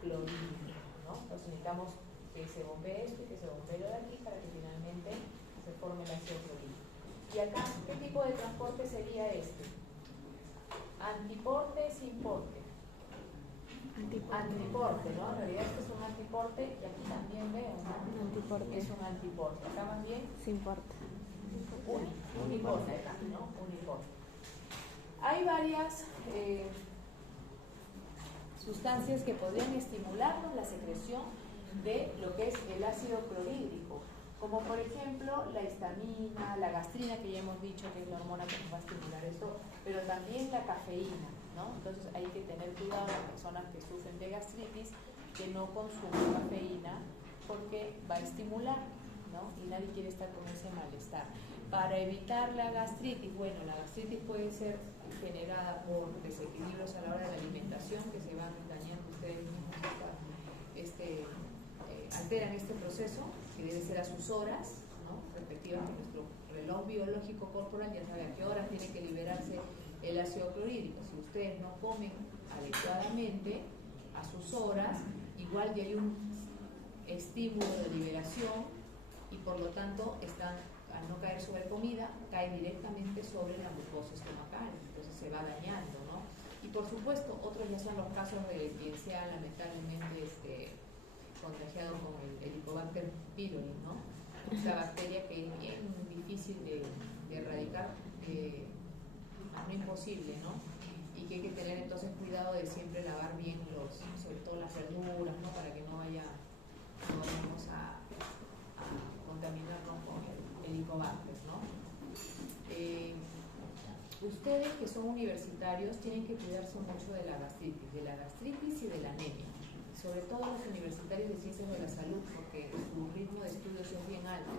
clorhídrico, ¿no? Entonces necesitamos que se bombee esto y que se bombee lo de aquí para que finalmente se forme el ácido clorhídrico. Y acá, ¿qué tipo de transporte sería este? Antiporte, simporte. Antiporte, ¿no? En realidad este es un antiporte y aquí también veo, ¿no? Antiporte. Es un antiporte. Acá más bien Simporte. uniporte, acá, ¿no? Uniporte. Hay varias sustancias que podrían estimularnos la secreción de lo que es el ácido clorhídrico, como por ejemplo la histamina, la gastrina, que ya hemos dicho que es la hormona que nos va a estimular esto, pero también la cafeína, ¿no? Entonces hay que tener cuidado las personas que sufren de gastritis que no consumen cafeína porque va a estimular, ¿no? Y nadie quiere estar con ese malestar. Para evitar la gastritis, bueno, la gastritis puede ser generada por desequilibrios a la hora de la alimentación que se van dañando ustedes mismos, alteran este proceso que debe ser a sus horas, ¿no? Respectivas, que nuestro reloj biológico corporal ya sabe a qué horas tiene que liberarse el ácido clorhídrico. Si ustedes no comen adecuadamente a sus horas, igual ya hay un estímulo de liberación y por lo tanto al no caer sobre comida, cae directamente sobre la mucosa estomacal, entonces se va dañando, ¿no? Y por supuesto, otros ya son los casos de quien sea lamentablemente contagiado con el Helicobacter pylori, ¿no? Esta bacteria que es bien difícil de erradicar, no imposible, ¿no? Y que hay que tener entonces cuidado de siempre lavar bien sobre todo las verduras, ¿no? Para que no vayamos a contaminarnos con el Helicobacter, ¿no? Ustedes que son universitarios tienen que cuidarse mucho de la gastritis y de la anemia. sobre todo los universitarios de ciencias de la salud, porque su ritmo de estudios es bien alto.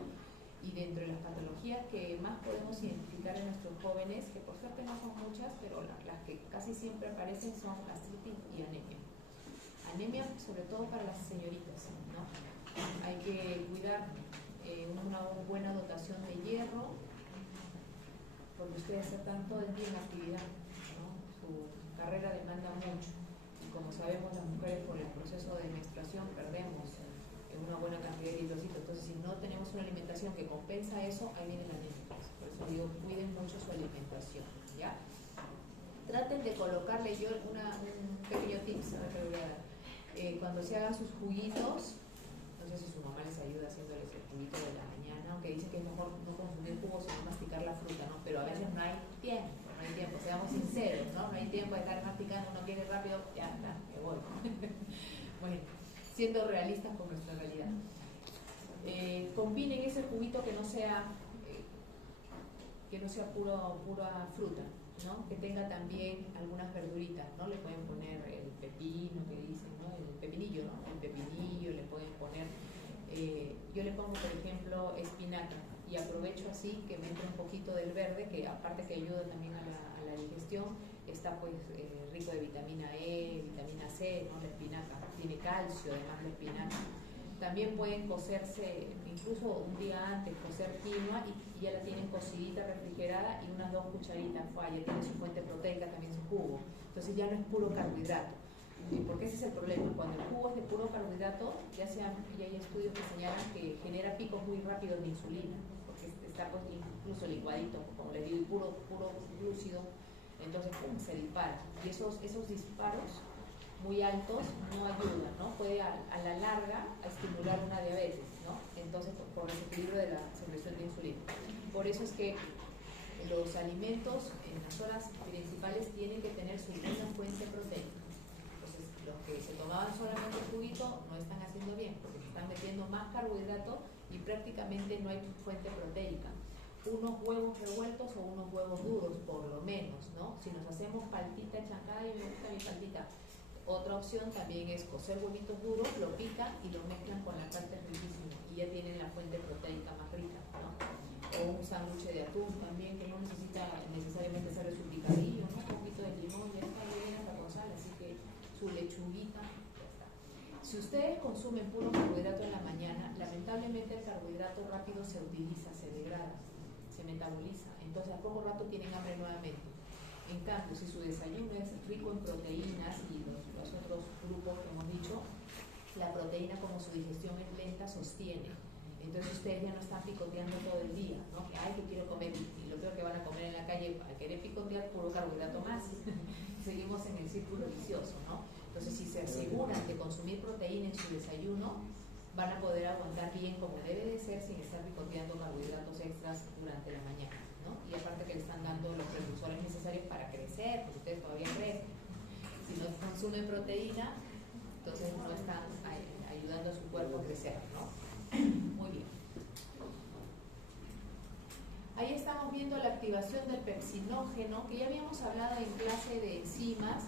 Y dentro de las patologías que más podemos identificar en nuestros jóvenes, que por suerte no son muchas, pero las que casi siempre aparecen son gastritis y anemia. Anemia sobre todo para las señoritas, ¿no? Hay que cuidar una buena dotación de hierro, porque ustedes están todo el día en actividad, ¿no? Su carrera demanda mucho. Y como sabemos, las mujeres por el proceso de menstruación perdemos una buena cantidad de eritrocitos. Entonces, si no tenemos una alimentación que compensa eso, ahí viene la anemia. Por eso digo, cuiden mucho su alimentación, ¿ya? Traten de colocarle yo un pequeño tips, ¿no? Que voy a dar. Cuando se hagan sus juguitos, no sé si su mamá les ayuda haciéndoles el juguito de la mañana, aunque dicen que es mejor no consumir jugos sino masticar la fruta, ¿no? Pero a veces no hay tiempo, seamos sinceros, ¿no? No hay tiempo de estar masticando, uno quiere rápido, ya está, me voy. Bueno, siendo realistas con nuestra realidad. Combinen ese juguito que no sea pura fruta, ¿no? Que tenga también algunas verduritas, ¿no? Le pueden poner el pepino, que dicen, ¿no? El pepinillo, ¿no? El pepinillo, le pueden poner, yo le pongo, por ejemplo, espinaca, y aprovecho así que me entre un poquito del verde, que aparte que ayuda también a la digestión, está pues rico de vitamina E, vitamina C, ¿no? La espinaca tiene calcio, además la espinaca. También pueden cocerse, incluso un día antes, cocer quinoa y ya la tienen cocidita, refrigerada, y unas 2 cucharitas, ya tiene su fuente proteica, también su jugo. Entonces ya no es puro carbohidrato. Porque ese es el problema, cuando el jugo es de puro carbohidrato, ya hay estudios que señalan que genera picos muy rápidos de insulina, porque está pues incluso licuadito, como les digo, y puro glúcido. Entonces, ¡pum!, se dispara. Y esos disparos muy altos no ayudan, ¿no? Puede a la larga estimular una diabetes, ¿no? Entonces, por desequilibrio de la secreción de insulina. Por eso es que los alimentos en las horas principales tienen que tener su buena fuente proteica. Entonces, los que se tomaban solamente el juguito no están haciendo bien, porque se están metiendo más carbohidrato y prácticamente no hay fuente proteica. Unos huevos revueltos o unos huevos duros, por lo menos, ¿no? Si nos hacemos paltita chancada, y me gusta mi paltita. Otra opción también es cocer huevitos duros, lo pican y lo mezclan con la carne riquísimo y ya tienen la fuente proteica más rica, ¿no? O un sándwich de atún también, que no necesita necesariamente hacerle su picadillo, ¿no? Un poquito de limón, ya está bien hasta con sal, así que su lechuguita, ya está. Si ustedes consumen puro carbohidrato en la mañana, lamentablemente el carbohidrato rápido se utiliza, se degrada, se metaboliza, entonces a poco rato tienen hambre nuevamente. En cambio, si su desayuno es rico en proteínas y los otros grupos que hemos dicho, la proteína, como su digestión es lenta, sostiene. Entonces ustedes ya no están picoteando todo el día, ¿no? Que ay, que quiero comer, y lo peor que van a comer en la calle, al querer picotear, puro carbohidrato más. Seguimos en el círculo vicioso, ¿no? Entonces, si se aseguran de consumir proteína en su desayuno, van a poder aguantar bien como debe de ser sin estar picoteando carbohidratos extras durante la mañana, ¿no? Y aparte que le están dando los precursores necesarios para crecer, porque ustedes todavía crecen. Si no consumen proteína, entonces no están ayudando a su cuerpo a crecer, ¿no? Muy bien. Ahí estamos viendo la activación del pepsinógeno, que ya habíamos hablado en clase de enzimas,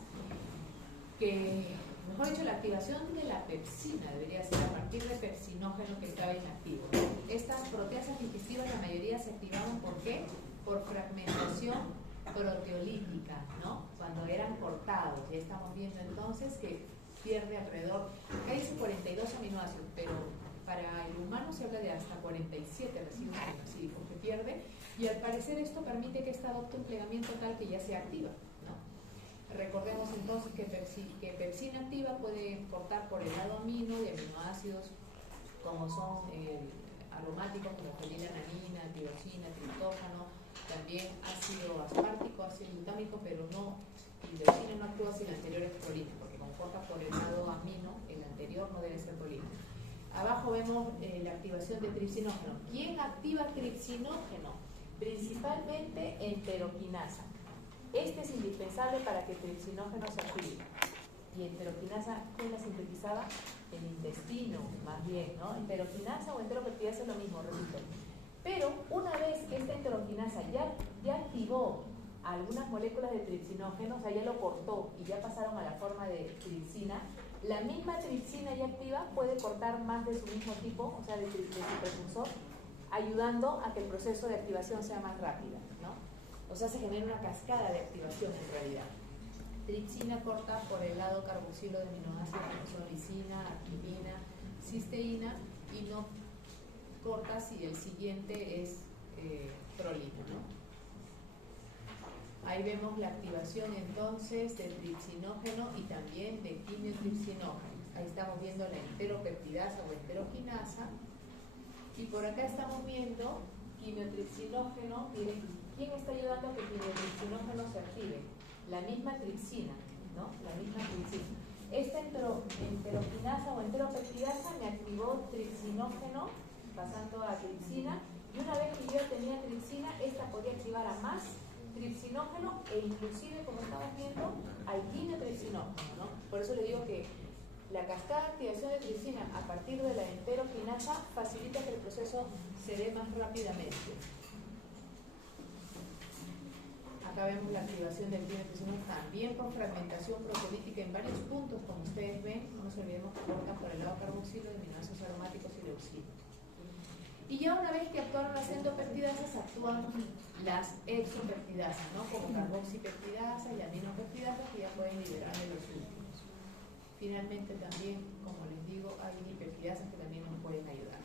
que, mejor dicho, la activación de la pepsina debería ser a partir de pepsinógeno que estaba inactivo. Estas proteasas digestivas, la mayoría se activaban, ¿por qué? Por fragmentación proteolítica, ¿no? Cuando eran cortados. Ya estamos viendo entonces que pierde alrededor, acá dice 42 aminoácidos, pero para el humano se habla de hasta 47 residuos aminoácidos que pierde, y al parecer esto permite que esta adopte un plegamiento tal que ya se activa, ¿no? Recordemos entonces que pepsina activa puede cortar por el lado amino de aminoácidos como son aromáticos como fenilalanina, tirosina, triptófano, también ácido aspartico, ácido glutámico, pero no, indocina no actúa si el anterior es prolina, porque como corta por el lado amino, el anterior no debe ser prolina. Abajo vemos la activación de tripsinógeno. ¿Quién activa tripsinógeno? Principalmente enteroquinasa. Este es indispensable para que el tripsinógeno se active. Y enteroquinasa, ¿quién la sintetizaba? El intestino, más bien, ¿no? Enteroquinasa o enteropeptidasa es lo mismo, repito. Pero una vez que esta enteroquinasa ya activó algunas moléculas de tripsinógeno, o sea, ya lo cortó y ya pasaron a la forma de tripsina, La misma tripsina ya activa puede cortar más de su mismo tipo, o sea, de su precursor, ayudando a que el proceso de activación sea más rápido, ¿no? O sea, se genera una cascada de activación en realidad. Tripsina corta por el lado carboxilo de aminoácidos como son lisina, arginina, cisteína, y no corta si el siguiente es prolina, ¿no? Ahí vemos la activación entonces del tripsinógeno y también de quimiotripsinógeno. Ahí estamos viendo la enteropeptidasa o enteroquinasa. Y por acá estamos viendo quimiotripsinógeno. Miren, ¿quién está ayudando a que el quimiotripsinógeno se active? La misma tripsina, ¿no? La misma tripsina. Esta enteroquinasa o enteropeptidasa me activó tripsinógeno pasando a tripsina, y una vez que yo tenía tripsina, esta podía activar a más tripsinógeno e inclusive, como estamos viendo, al quimiotripsinógeno, ¿no? Por eso le digo que la cascada de activación de tripsina a partir de la enteroquinasa facilita que el proceso se dé más rápidamente. Acá vemos la activación del quimiotripsinógeno también con fragmentación proteolítica en varios puntos, como ustedes ven. No nos olvidemos que cortan por el lado carboxilo de aminoácidos aromáticos y leucina. Y ya una vez que actuaron las endopeptidasas, actúan las exopeptidasas, ¿no? Como carboxipeptidasa y aminopeptidasas, que ya pueden liberar de los últimos. Finalmente también, como les digo, hay dipeptidasas que también nos pueden ayudar.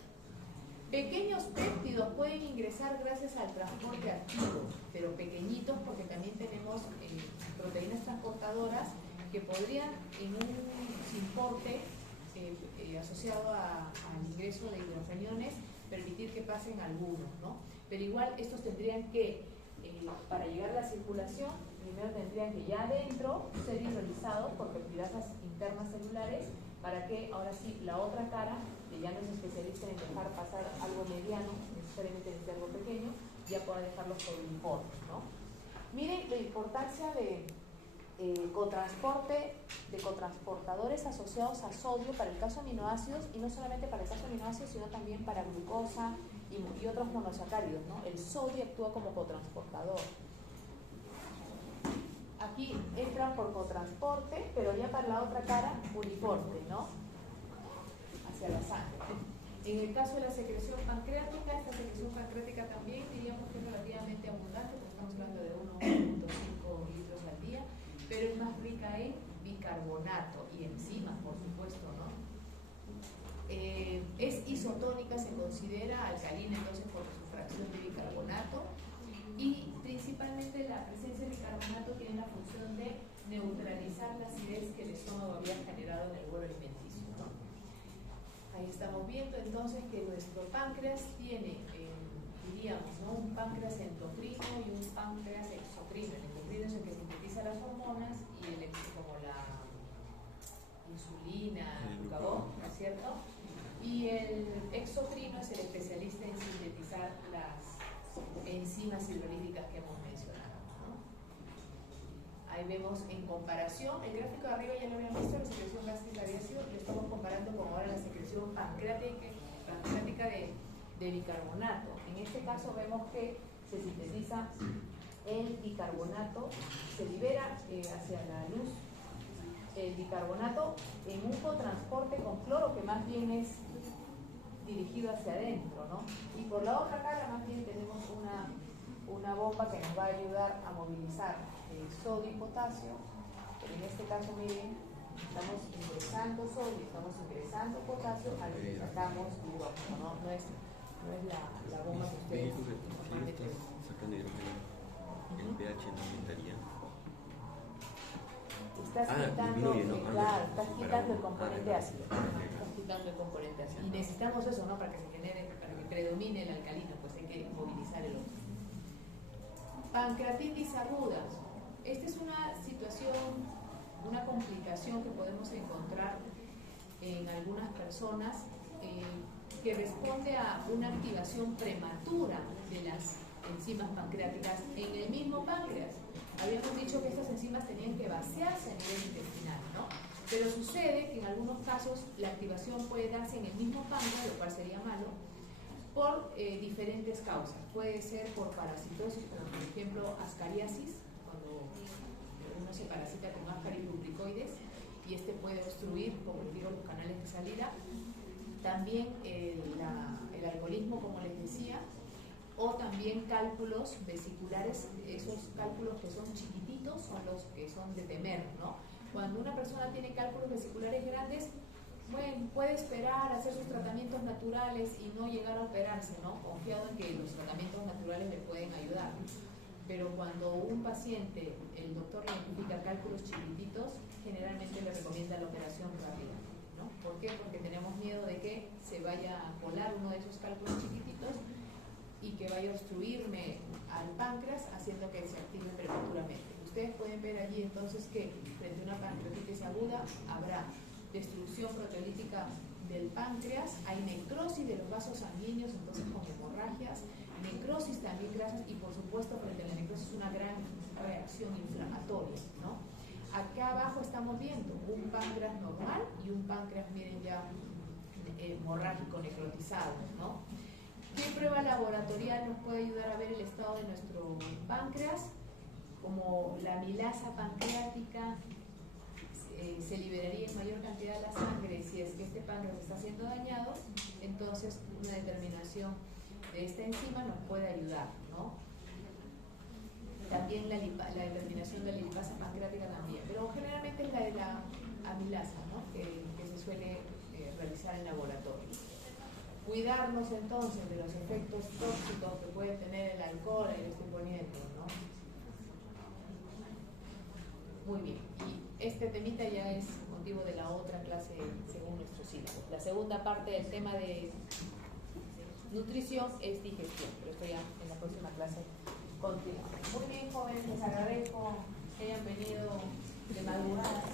Pequeños péptidos pueden ingresar gracias al transporte activo, pero pequeñitos porque también tenemos proteínas transportadoras que podrían en un importe asociado al ingreso de hidrogeniones permitir que pasen algunos, ¿no? Pero igual estos tendrían que, para llegar a la circulación, primero tendrían que ya adentro ser hidrolizados por peptidasas internas celulares para que ahora sí la otra cara, que ya no es especialista en dejar pasar algo mediano, necesariamente desde algo pequeño, ya pueda dejarlos por uniformes, ¿no? Miren la importancia de cotransporte de cotransportadores asociados a sodio para el caso de aminoácidos, y no solamente para el caso de aminoácidos, sino también para glucosa y otros monosacáridos, ¿no? El sodio actúa como cotransportador. Aquí entran por cotransporte, pero ya para la otra cara, uniforme, ¿no? Hacia la sangre. En el caso de la secreción pancreática, esta secreción pancreática también diríamos que es relativamente abundante, porque estamos hablando de 1.5 litros al día, pero es más rica en bicarbonato y enzimas, por supuesto, ¿no? Es isotónica, se considera alcalina entonces por su fracción de bicarbonato, y principalmente la presencia de bicarbonato tiene la función de neutralizar la acidez que el estómago había generado en el bolo alimenticio, ¿no? Ahí estamos viendo entonces que nuestro páncreas tiene, diríamos, ¿no? Un páncreas endocrino y un páncreas exocrino. El endocrino es el que sintetiza las hormonas y el como la insulina, el glucagón, ¿no es cierto? Y el exocrino es el especialista en sintetizar las enzimas hidrolíticas que hemos mencionado, ¿no? Ahí vemos en comparación, el gráfico de arriba ya lo habían visto, la secreción gástrica había sido, lo estamos comparando con ahora la secreción pancreática de bicarbonato. En este caso vemos que se sintetiza el bicarbonato, se libera hacia la luz el bicarbonato en un cotransporte con cloro, que más bien es dirigido hacia adentro, ¿no? Y por la otra cara más bien tenemos una bomba que nos va a ayudar a movilizar sodio y potasio, pero en este caso miren, estamos ingresando sodio, estamos ingresando potasio, a lo que sacamos hidrógeno, ¿no? No es la bomba que ustedes normalmente sacan hidrógeno, el pH no aumentaría. Estás quitando, disminuye, ¿no? claro, estás quitando el componente ácido. Estás quitando el componente ácido. Y necesitamos eso, ¿no? Para que se genere, para que predomine el alcalino, pues hay que movilizar el otro. Pancreatitis aguda. Esta es una situación, una complicación que podemos encontrar en algunas personas que responde a una activación prematura de las enzimas pancreáticas en el mismo páncreas. Habíamos dicho que estas enzimas tenían que vaciarse a nivel intestinal, ¿no? Pero sucede que en algunos casos la activación puede darse en el mismo páncreas, lo cual sería malo, por diferentes causas. Puede ser por parasitosis, como por ejemplo ascariasis, cuando uno se parasita con Ascaris lubricoides, y este puede obstruir, como les digo, los canales de salida. También el alcoholismo, como les decía, o también cálculos vesiculares, esos cálculos que son chiquititos son los que son de temer, ¿no? Cuando una persona tiene cálculos vesiculares grandes, bueno, puede esperar, hacer sus tratamientos naturales y no llegar a operarse, ¿no? Confiado en que los tratamientos naturales le pueden ayudar. Pero cuando un paciente, el doctor le identifica cálculos chiquititos, generalmente le recomienda la operación rápida, ¿no? ¿Por qué? Porque tenemos miedo de que se vaya a colar uno de esos cálculos chiquititos y que vaya a obstruirme al páncreas, haciendo que se active prematuramente. Ustedes pueden ver allí entonces que frente a una pancreatitis aguda habrá destrucción proteolítica del páncreas, hay necrosis de los vasos sanguíneos, entonces con hemorragias, necrosis también grasas y por supuesto frente a la necrosis una gran reacción inflamatoria, ¿no? Acá abajo estamos viendo un páncreas normal y un páncreas, miren ya, hemorrágico, necrotizado, ¿no? ¿Qué prueba laboratorial nos puede ayudar a ver el estado de nuestro páncreas? Como la amilasa pancreática se liberaría en mayor cantidad de la sangre si es que este páncreas está siendo dañado, entonces una determinación de esta enzima nos puede ayudar, ¿no? También la determinación de la lipasa pancreática también, pero generalmente es la de la amilasa, ¿no? que se suele realizar en laboratorio. Cuidarnos entonces de los efectos tóxicos que puede tener el alcohol, ahí lo estoy poniendo, ¿no? Muy bien, y este temita ya es motivo de la otra clase según nuestro sílabo. La segunda parte del tema de nutrición es digestión, pero esto ya en la próxima clase continuamos. Muy bien, jóvenes, les agradezco que hayan venido de madrugada.